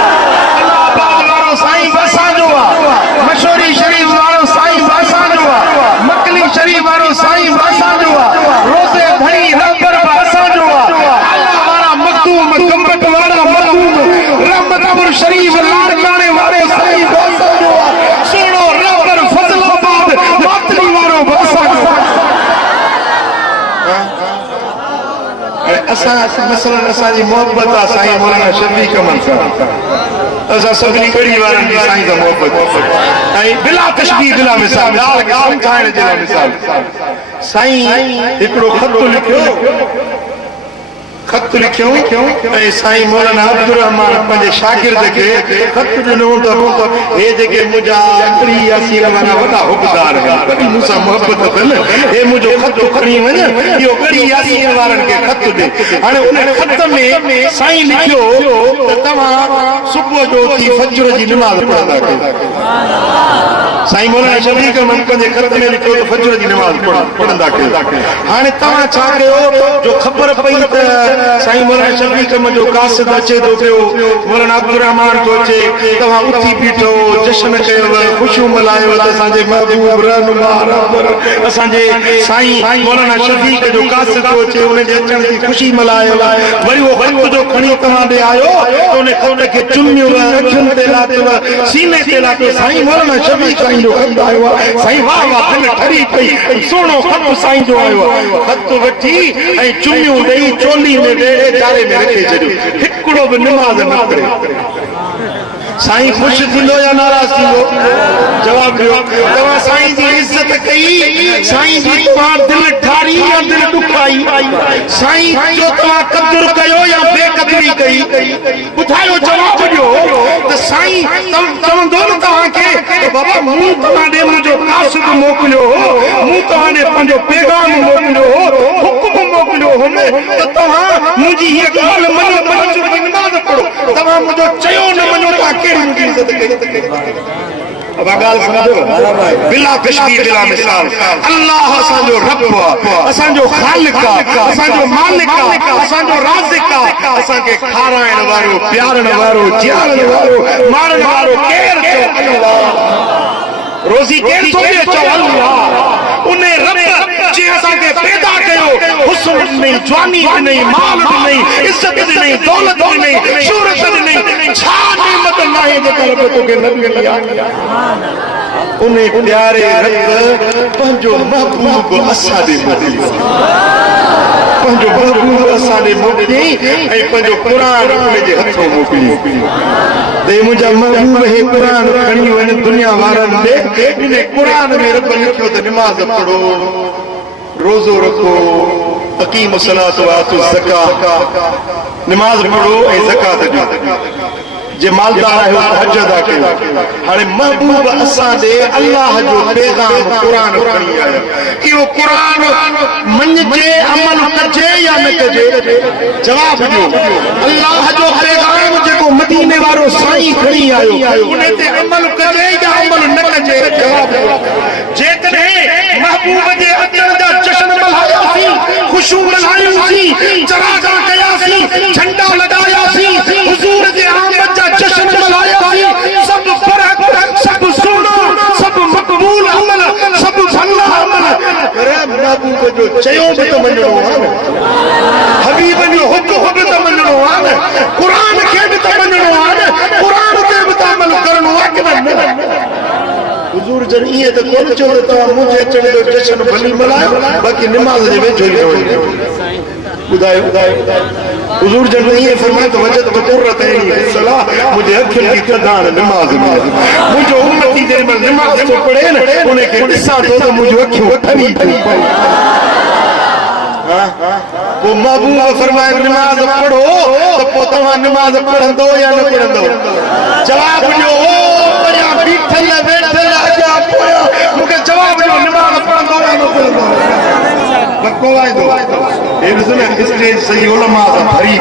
अलाहाबाद वारो साईं असांजो आहे मशहूरी शरीफ वारो साईं असांजो आहे मकली शरीफ वारो साईं असांजो आहे रोज़े धणी रबर असांजो आहे अल्लाह वारा मखदूम कंबट वारा मखदूम रहमतपुर शरीफ लाड़काने वारे साईं असांजो आहे सुहिणो रबर फज़लाबाद मातली वारो असांजो असां मसलन असांजी मोहब्बत आहे साईं मौलाना शफीक अहमद सां असां सभिनी गड़ी वारनि जी साईं सां मोहब्बत ऐं बिला तशबीह बिला मिसाल ॻाल्हि ठाहिण जे लाइ मिसाल साईं हिकिड़ो खत लिखियो ऐं साईं मौलाना अब्दुल रहमान पंहिंजे शागिर्द खे खत ॾिनो त हे जेके मुंहिंजा अकड़ी यासीन वारा वॾा हुकदार आहिनि मूंसां मोहब्बत अथनि हे मुंहिंजो खत खणी वञ इहो अकड़ी यासीन वारनि खे खत ॾे हाणे उन खत में साईं लिखियो त तव्हां सुबुह जो उथी फजर जी निमाज़ पढ़ंदा कयो साईं मौलाना शफीक अहमद पंहिंजे खत में लिखियो त फजर जी निमाज़ पढ़ंदा कयो हाणे तव्हां छा कयो जो ख़बर पई त साईं मौलाना शफीक अहमद जो कासिद अचे थो पियो मौलाना अब्दुल रहमान थो अचे तव्हां उथी बीठो जश्न कयो ख़ुशियूं मल्हायो असांजे महबूब रहनुमा रहबर असांजे साईं मौलाना शफीक जो कासिद थो अचे उन जे अचण जी ख़ुशी मल्हायो वरी उहो खत जो खणी तव्हां ॾे आयो त उन खत खे चुमियो अखियुनि ते लाथव सीने ते लाथो साईं मौलाना शफीक साईं जो खत आयो आहे साईं वाह वाह दिलि ठरी पई सुहिणो खत साईं जो आयो आहे खत वठी ऐं चुमियूं ॾेई चोली में चारे में रखे छॾियो हिकिड़ो बि निमाज़ न करे साईं ख़ुशि थींदो या नाराज़ थींदो जवाब ॾियो तव्हां साईं जी इज़त कई साईं जी तव्हां दिलि ठारी या दिलि ॾुखाई साईं जो तव्हां क़दुरु कयो या बेक़दरी कई ॿुधायो जवाब ॾियो त साईं चवंदो न तव्हांखे त बाबा मूं तव्हां ॾे मुंहिंजो कासिद मोकिलियो मूं तव्हां ॾे पंहिंजो पैगाम मोकिलियो हुकुम मोकिलियो हुन त तव्हां मुंहिंजी हीअ ॻाल्हि मञो मंज़ूर की नमाज़ पढ़ो तव्हां मुंहिंजो चयो न मञो त कहिड़ी मुंहिंजी इज़त कई अब गाल समझो बिला तशबीह बिला मिसाल अल्लाह असांजो रब असांजो खालिक असांजो मालिक असांजो राज़िक असांखे खाराइण वारो प्यारण वारो जियारण वारो मारण वारो केर चओ अल्लाह रोज़ी केर थो ॾे चओ अल्लाह उन रब जे असांखे पैदा कयो हुस्न ॾिनई जवानी ॾिनई माल ॾिनई इज़त ॾिनई दौलत ॾिनई शोहरत ॾिनई छा नेमत नाहे जेका रब तोखे न ॾिनी आहे उन प्यारे रब पंहिंजो महबूब असां ॾे मोकिलियो पंहिंजो महबूब असां ॾे मोकिलियई ऐं पंहिंजो क़ुरान उन जे हथों मोकिलियो दे मुंहिंजा महबूब हे क़ुरान खणी वञ दुनिया वारनि ॾे इन क़ुरान में रब लिखियो त निमाज़ पढ़ो रोज़ो रखो अकीम सलात व आतु ज़कात निमाज़ पढ़ो ऐं ज़कात ॾियो जे मालदार आहियो हज अदा कयो हाणे महबूब असां ॾे अल्लाह जो पैगाम क़ुरान खणी आया इहो क़ुरान मञिजे अमल कजे या न कजे जवाब ॾियो अल्लाह जो पैगाम जेको मदीने वारो साईं खणी आयो उन ते अमल कजे या अमल न कजे जवाब ॾियो जेकॾहिं महबूब जे अचण जा जश्न मल्हायासीं ख़ुशियूं मल्हायूंसीं चरागा कयासीं झंडा लॻायासीं हुज़ूर जे आमद जा जश्न मल्हायासीं सब फर्क सब सुनो सब मक़बूल अमल सब भला अमल पर महबूब जो चयो बि त मञणो आहे हबीब जो हुकुम बि त मञणो आहे क़ुरान खे बि त मञणो आहे क़ुरान ते बि त अमल करणो आहे कि न हुजूर जन इहे त कोन चयो त तव्हां मुंहिंजे अचण जो जश्न भली मल्हायो बाक़ी निमाज़ जे वेझो ई रहो ॿुधायो हुजूर जन इहे फरमायो त वजत बकुरत ऐनी सलाह मुंहिंजे अखियुनि जी थधाण निमाज़ में मुंहिंजो उम्मती जॾहिं महिल निमाज़ थो पढ़े न उनखे ॾिसां थो त मुंहिंजूं अखियूं ठरी थियूं पवनि पोइ महबूब फरमायो निमाज़ पढ़ो त पोइ तव्हां निमाज़ पढ़ंदो या न पढ़ंदो जवाब ॾियो बीठल वेठल अॻियां पोयां मूंखे जवाब ॾियो निमाज़ पढ़ंदो या न पढ़ंदो बको वाइदो हे ॾिसो न स्टेज सही उलमा सां भरी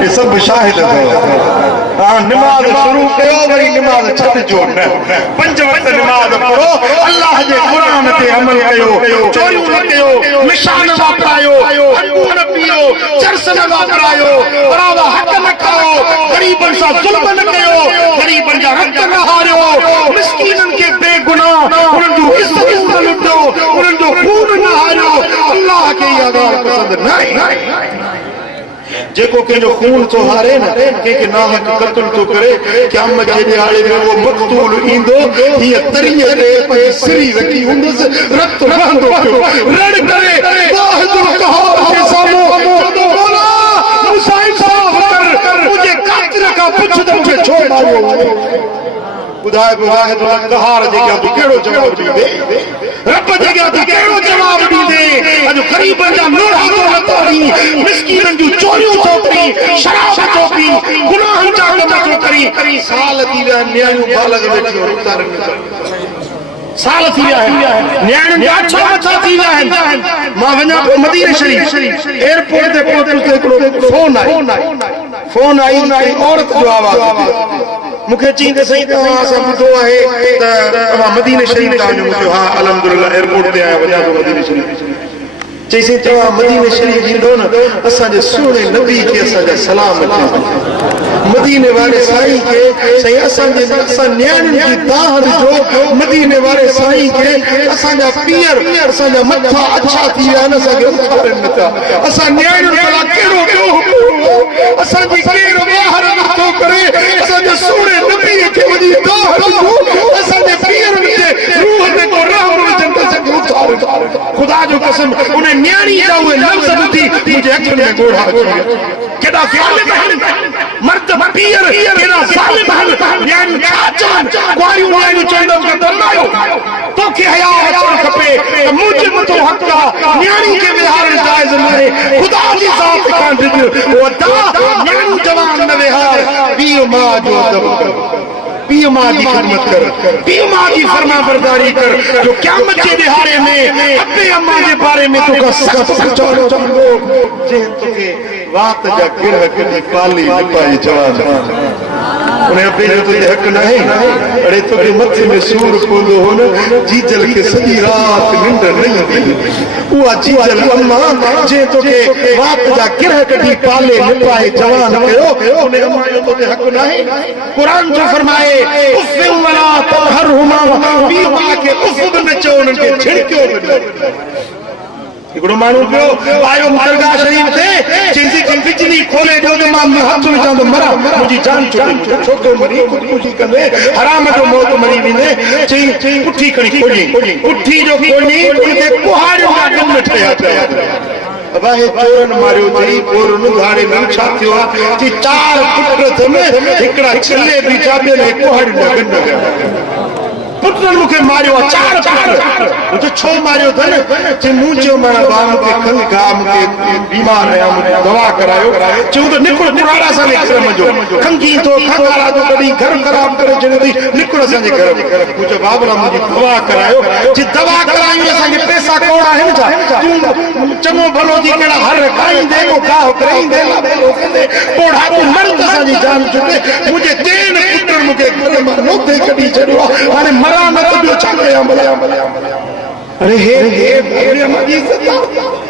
हे सभु शाहिद हाँ निमाज़ शुरू कयो वरी निमाज़ छॾिजो न 5 वक़्त निमाज़ पढ़ो अल्लाह जे क़ुरान ते अमल कयो चोरियूं न कयो निशान वापरायो हक़ न पियो चर्स न वापरायो बराबरि हक़ न खाओ गरीबनि सां ज़ुल्म न कयो गरीबनि जा हक़ न हारियो मिस्कीननि खे बेगुनाह उन्हनि जूं इज़तूं न लुटो उन्हनि जो खून न हारियो अल्लाह खे इहा ॻाल्हि पसंदि न आहे जेको कंहिंजो खून थो हारे न कंहिंखे नाहक क़त्ल थो करे क़यामत जे ॾियारे में उहो मक़तूल ईंदो हीअ तरीअ ते पंहिंजी सिरी रखी हूंदसि रत वहंदो पियो रड़ करे वाहिदुल क़हार जे साम्हूं चवंदो मौला मूंसां इंसाफ़ कर मुंहिंजे कातिल खां पुछ त मूंखे छो मारियो ॿुधाए वाहिदुल क़हार जे अॻियां तूं कहिड़ो जवाब ॾींदे रब जे अॻियां तूं कहिड़ो जवाब ॾींदे अॼु ग़रीबनि जा लोढ़ा थो न तोड़ी मिस्कीननि जूं चोरियूं थो करी शराब थो पी गुनाहनि जा कम थो करी साल थी विया नियाणियूं बालग वेठियूं साल थी विया आहिनि नियाणियुनि जा अछा मथा थी विया आहिनि मां वञा पियो मदीने शरीफ़ एयरपोर्ट ते पहुतुसि त हिकिड़ो फोन आई औरत जो आवाज़ मूंखे चई त साईं तव्हां असां ॿुधो आहे त तव्हां मदीने शरीफ़ था वञो मूंखे हा अलहमदुलिल्लाह एयरपोर्ट ते आहियां वञा थो मदीने शरीफ़ चई साईं तव्हां मदीने शरीफ़ ईंदो न असांजे सुहिणे नबी खे असांजा सलाम अचनि मदीने वारे साईं खे साईं असां नियाणियुनि जी दाह ॾिजो मदीने वारे साईं खे असांजा पीअर असांजा मथा अछा थी विया आहिनि असांखे उथारनि नथा असां नियाणियुनि भला कहिड़ो ॿियो असांजी केरु ॿाहिर नथो करे असांजे सुहिणे नबीअ खे वञी दाह ॾिजो असांजे पीअरनि जे रूह ते को रहम विझनि त असांखे उथारनि ख़ुदा जो कसम उन नियाणी जा उहे लफ़्ज़ ॿुधी मुंहिंजे अखियुनि में ॻोढ़ा अची विया केॾा ज़ालिम आहिनि मर्द पीअर केॾा ज़ालिम आहिनि नियाणियूं छा चवनि कुआरियूं नियाणियूं चवंदव त लायो तोखे हया अचणु खपे त मुंहिंजे मथां हक़ आहे नियाणी खे विहारणु जाइज़ न आहे ख़ुदा जी ज़ात खां ॾिज उहो नियाणियूं जवान न विहार पीउ माउ जो अदब कर पी माँ की खिदमत कर, पी माँ की फरमा बरदारी कर, जो क़यामत के दिहाड़े में अब्बे अम्मा के बारे में तो का सख्त चौड़ो जे तोके रात जा गिरह कदी पाली निपाई जवान उन्हें अब्बे जो तुझे हक नहीं अरे तोके मथे में सूर पोंदो हो न जीजल के सॼी रात निंड नहीं थी उहा जीजल अम्मा जे तोके रात जा गिरह कदी पाले निपाए जवान कयो उन्हें अम्मा जो तुझे हक नहीं कुरान जो फरमाए उफ़िल वला तहरुमा पी मां के उफ़ न चो उनन के छिड़कियो हिकिड़ो माण्हू पियो आयो दरगाह शरीफ ते चईंदी कि बिजली खोले ॾियो त मां हथ विझां त मरां मुंहिंजी जान छुटे छोकिरो मरी ख़ुदकुशी कंदे हराम जो मौत मरी वेंदे चई पुठी खणी खोली पुठी जो खोली उनखे कुहाड़ियो मां ॾिन ठहिया पिया अबा हे चोरन मारियो थई पोरन घाड़े में छा थियो कि 4 पुट अथनि हिकिड़ा छिले बि चाबे ने कुहाड़ी न गन पुटन मुखे मारियो 4 पुट मुझे छो मारियो थन जे मुंहिंजो माना बाम के खंग गाम के बीमार है मुझे दवा करायो चो तो निकुल कुराड़ा सा घर मजो खंगी तो खंगारा तो कदी घर खराब करे जल्दी निकुल सा घर मुझे बाबला मुझे दवा करायो जे दवा कराई असा के पैसा कोड़ा है जा तू चंगो भलो जी केड़ा हर खाई दे को का कराई दे कोड़ा तो मर्द सा जी जान छुटे मुझे 3 पुत्र मुके घर में नोते कदी छड़ो हाने मरा न तो छाके अमल अरे हे अम्मा जी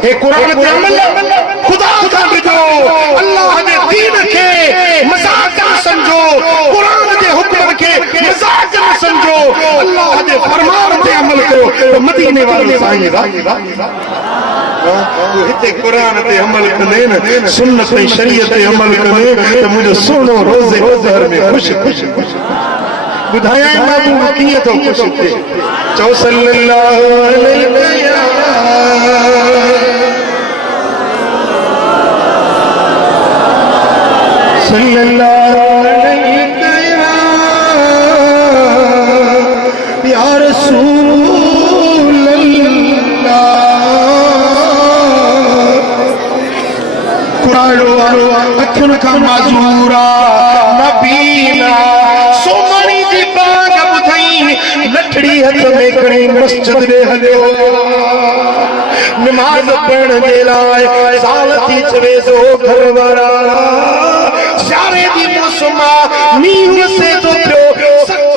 हे कुरान ते अमल खुदा का जो अल्लाह दे दीन के मजाक न समझो कुरान दे हुक्म के मजाक न समझो अल्लाह दे फरमान ते अमल करो तो मदीने वाले साईं वो हिते कुरान ते अमल कंदे न सुन्नत ऐं शरीयत ते अमल कंदे तो मुझे सुनो रोज़े घर में खुश खुश बुधाया बाबू कीअं थो ख़ुशि थिए चओ सल्लल्लाहु अलैहि या रसूल अल्लाह कुराड़ो अखियुनि खां माज़ूरा नबीना लठड़ी हथ में खणी मस्जिद में हलियो नमाज पढ़ण जे लाइ साल थी चवे सो घर वारा सियारे जी मौसम मींहुं से तो पियो सख्त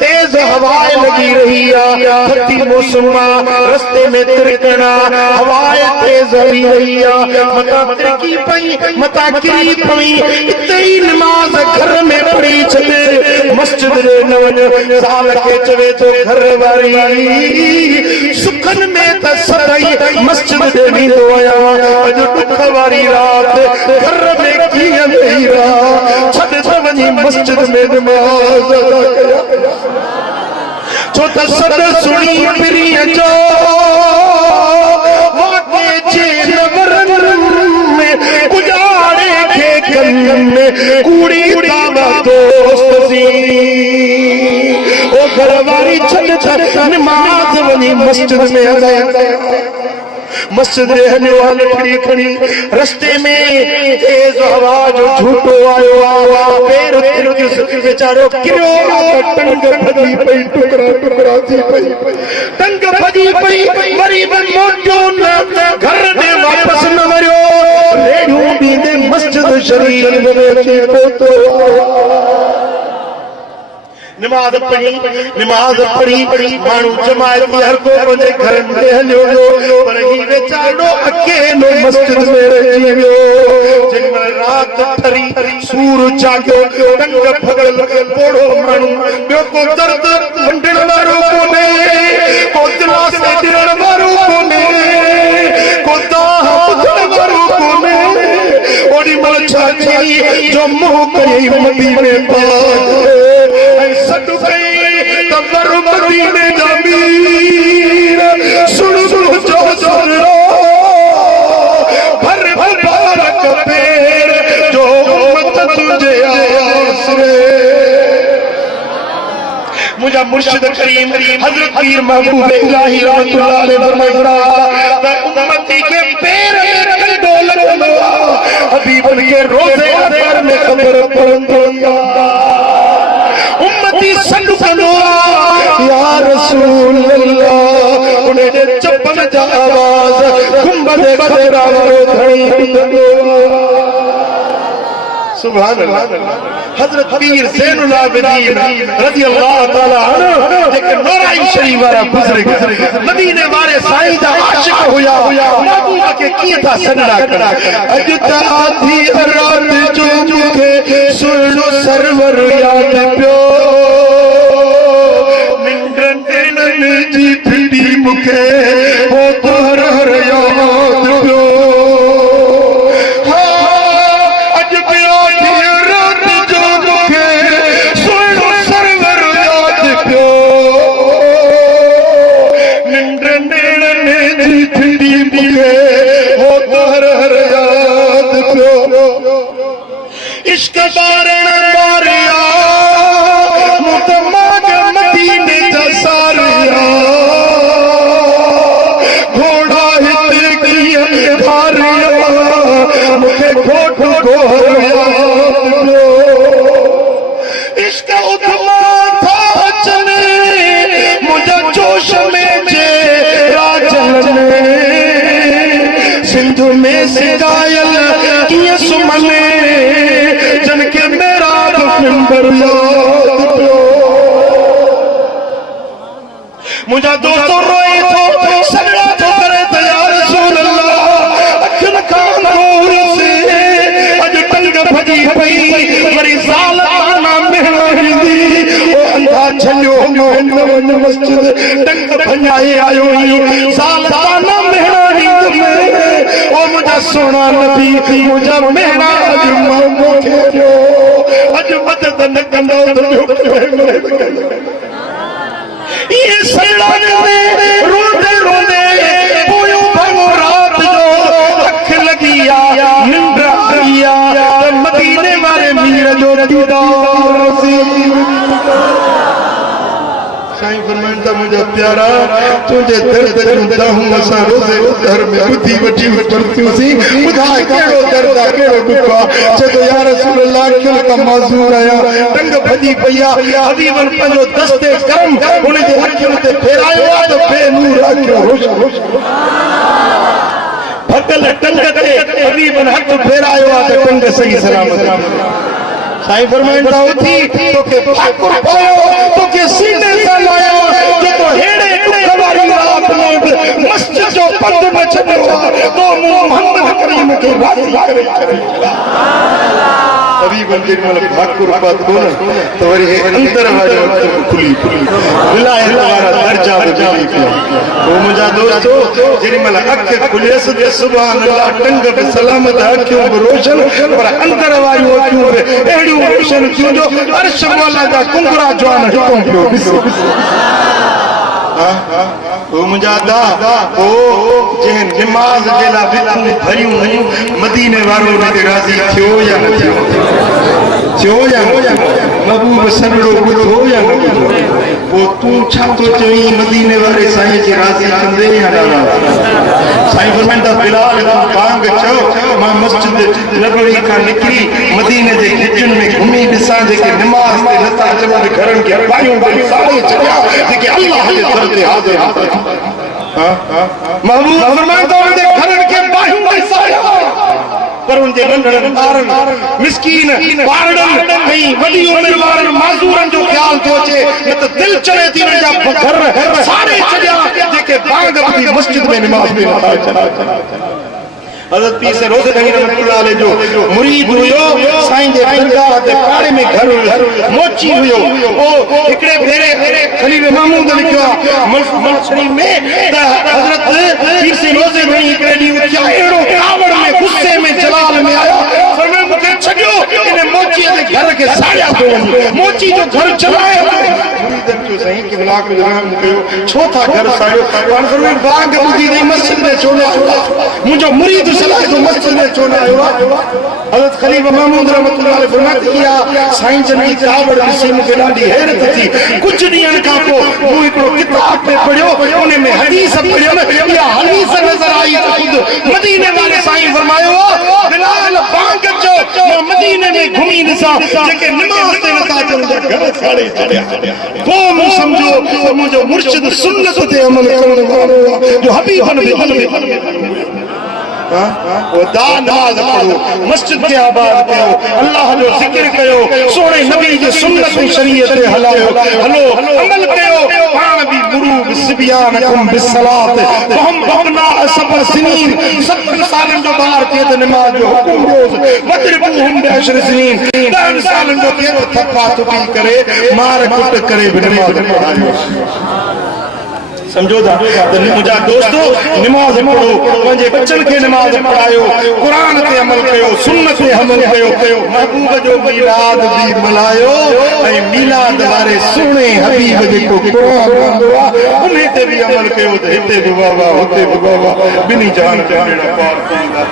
तेज हवाएं लगी रही है थधी मौसम रस्ते में तिरकना हवाएं तेज हली रही है मता तिरकी पई मता किरी पई इते ही नमाज घर में पढ़ी छॾे मस्जिद रे न वञ साल के चवे तो घर वारी सुखन में त सदाई मस्जिद दे वेंदो आया अज दुख वारी रात घर में कीअं वेही रहा छॾ त वञी मस्जिद में नमाज़ अदा कया छो त सद सुणी पिरीअ जो वाके जे नवरन में गुजारे खे कन में कूड़ी तावा दोस्त सी ओ घर वारी छॾ नमाज़ वञी मस्जिद में अदा मस्जिद रे हलियो लठड़ी खणी रस्ते में तेज हवा जो झूठो आयो पैर तिरक बेचारो किरो टंग भजी पई टुकड़ा टुकड़ा थी पई टंग भजी पई वरी बन मोटो न घर दे वापस न वरियो रेडियो दे मस्जिद शरीफ में अची पहुतो नमाज पढ़ी माण्हू जमायत हर को पंहिंजे घर में हलियो पर ही वेचारो अकेलो मस्जिद में रही वियो जेमहिल रात ठरी सूर जाॻियो टंग भॻल पोड़ो माण्हू ॿियो को दर्द वंडण वारो कोन्हे को दिलासे ॾियण वारो कोन्हे को दाह ॿुधण वारो कोन्हे ओॾी महिल छा थी जो मुंहुं कयई मदीने पाक सॾु कई त वर मदीने जा मीर सुण मुंहिंजो ज़रो भर मुबारक पेर जो उम्मत तुंहिंजे आसरे मुझा मुर्शिद करीम हजरत पीर महबूब इलाही रहमतुल्लाह अलैहि फरमाया त उम्मती के पैर में कंडो लगंदो हबीबन के रोज़े अज़हर में ख़बर पवंदो उम्मत कंदो या रसूल अल्लाह उन जे चप्पल जा आवाज गुंबद खतरा वारो धणी कंदो सुभान अल्लाह हजरत पीर ज़ैनुल आबिदीन रज़ी अल्लाह ताला अन्हु जेके नौराई शरीफ वारा गुज़रे मदीने वारे साईं दा आशिक हुया महबूब के कीअं था सजदा करा अज त आधी रात जो मूंखे सुनो सरवर याद पियो निंडनि जी फिरी मूंखे हो तो हर हर याद पियो इश्क बारण बारिया मुतमाग मदीने दा सारिया घोड़ा हित किया भारिया मुखे घोट गोरिया इश्क उतमा था चले मुझे जोश में जे राजन सिंधु में सिजायल किया सुमने जनके मेरा नंबर याद पियो मुझा दोस्तों रोए तो सगड़ा तो करे तो या रसूल अल्लाह अखन खान दूर से अज टंग भजी पई वरी साल आना मेहना हिंदी ओ अंधा छलियो मोहन मस्जिद टंग भजाए आयो साल आना मेहना हिंदी में ओ मुझा सोना नबी मुझा मेहना मामो के अज मदद न कंदो ये सड़न में रोंदे रोंदे पोयो भगो रात जो अख लगिया निंद आया मदीने वाले मीर जो दीदार सी साईं फरमाइंदा मुझे प्यारा तुझे दर्द जुदा हूं असा रोज़े घर में बुद्धि वठी पड़ती सी बुधा केड़ो दर्द केड़ो दुखा जदो या रसूल अल्लाह किल का माजूर आया टंग भजी पया हबीबन पंजो दस्ते करम उन जे अखियुनि ते फेरायो तो बेनूर आखियो होश फटल टंग ते हबीबन हथ फेरायो तो टंग सही सलामत साईं फरमाइंदा उथी तोके ठाकुर पायो तोके सीने से लायो जो तो हेड़े दुख वारी रात में मस्जिद जो पंध में छॾियो तो मोहम्मद करीम के राज़ी करे अभी बंदे मल ठाकुर पात को न तो वरी अंदर वाली खुली विलायत वाला दर्जा बजाई वो मुझा दोस्तों जेरी मल अख खुलेस ते सुभान अल्लाह टंग पे सलामत अखियों रोशन पर अंदर वाली अखियों पे एड़ी रोशन थियो जो अर्श वाला दा कुंगरा जवान हिकों पियो ओ मुझा दा ओ जे नमाज जेला बिल्कुल भरियूं मदीने वारो ने राज़ी थियो या न थियो महबूब सगड़ो बुधो या न वो तू छा तो चई मदीने वाले साईं के राज़ी कंदे या ना साईं फरमाइंदा बिलाल बांग चो मां मस्जिद नबवी का निकरी मदीने जे किचन में घुमी दिसा जेके नमाज ते लता चमन घरन के पायूं दे सारे चढ़िया जेके अल्लाह जे दर ते हाजिर महबूब फरमाइंदा उनके घरन के पायूं दे सारे पर उनके नंढड़न ॿारनि मिस्कीन ॿारनि ऐं वॾी उमिरि वारनि माज़ूरनि जो ख़्याल थो अचे न त दिलि चढ़े थी उन्हनि जा घर सारे छॾिया जेके बांग ॿुधी मस्जिद में नमाज़ में नथा अचनि हज़रत पीर से रोज़े नबी रहमतुल्लाह अलैह जो मुरीद हुयो साईं जे दरगाह ते पाड़े में घर मोची हुयो ओ हिकड़े भेरे खलील महमूद लिखियो मल शरीफ में त हज़रत पीर से रोज़े नबी हिकड़े ॾींहुं उथिया अहिड़ो कावड़ में गुस्से में जलाल में आया फरमाया मूंखे छॾियो इन मोची जे घर के साड़िया थो वञे मोची जो घर जलाए मुरीदन जो साईं के ब्लाक में रहम कयो छो था घर साड़ियो पाण फरमाया बाग ॿुधी रही मस्जिद में छो न मुंहिंजो मुरीद सलाह जो मस्जिद में छो न आयो हज़रत खलील महमूद रहमतुल्लाह अलैह फरमाया किया साईं जन जी कावड़ ॾिसी मूंखे ॾाढी हैरत थी कुझु ॾींहंनि खां पोइ मूं हिकिड़ो किताब में पढ़ियो उन में हदीस पढ़ियमि इहा हदीस नज़र आई त ख़ुदि मदीने वाले साईं फरमायो बिलाल बांग जो मदीने में घुमी ॾिसां जेके नमाज़ ते नथा अचनि घर खाड़े छॾिया क़ौम समझो त मुंहिंजो मुर्शिद सुन्नत ते अमल करण वारो आहे जो हबीबन वो दा नमाज पढ़ो मस्जिद के आबाद कयो अल्लाह जो जिक्र कयो सोने नबी जे सुन्नत शरीयत ते हलायो हलो अमल कयो पाण भी गुरु बिस्बियानकुम बिस्सलात हम अपना सबर सिनीन 70 सालन जो बार के ते नमाज जो हुकुम दियो वजरबूहुम बिअशर सिनीन 10 सालन जो के थप्पा थुपी करे मार कुट करे भी नमाज पढ़ायो समझो था मुझा दोस्तों नमाज पढ़ो पंहिंजे बच्चन के नमाज पढ़ायो कुरान ते अमल कयो सुन्नत ते अमल कयो महबूब जो मीलाद भी मल्हायो ऐं मीलाद वारे सुहिणे हबीब जेको कुरान हूंदो आहे उन ते भी अमल कयो त हिते बि बाबा हुते बि बाबा बिनी जान ते पार थींदा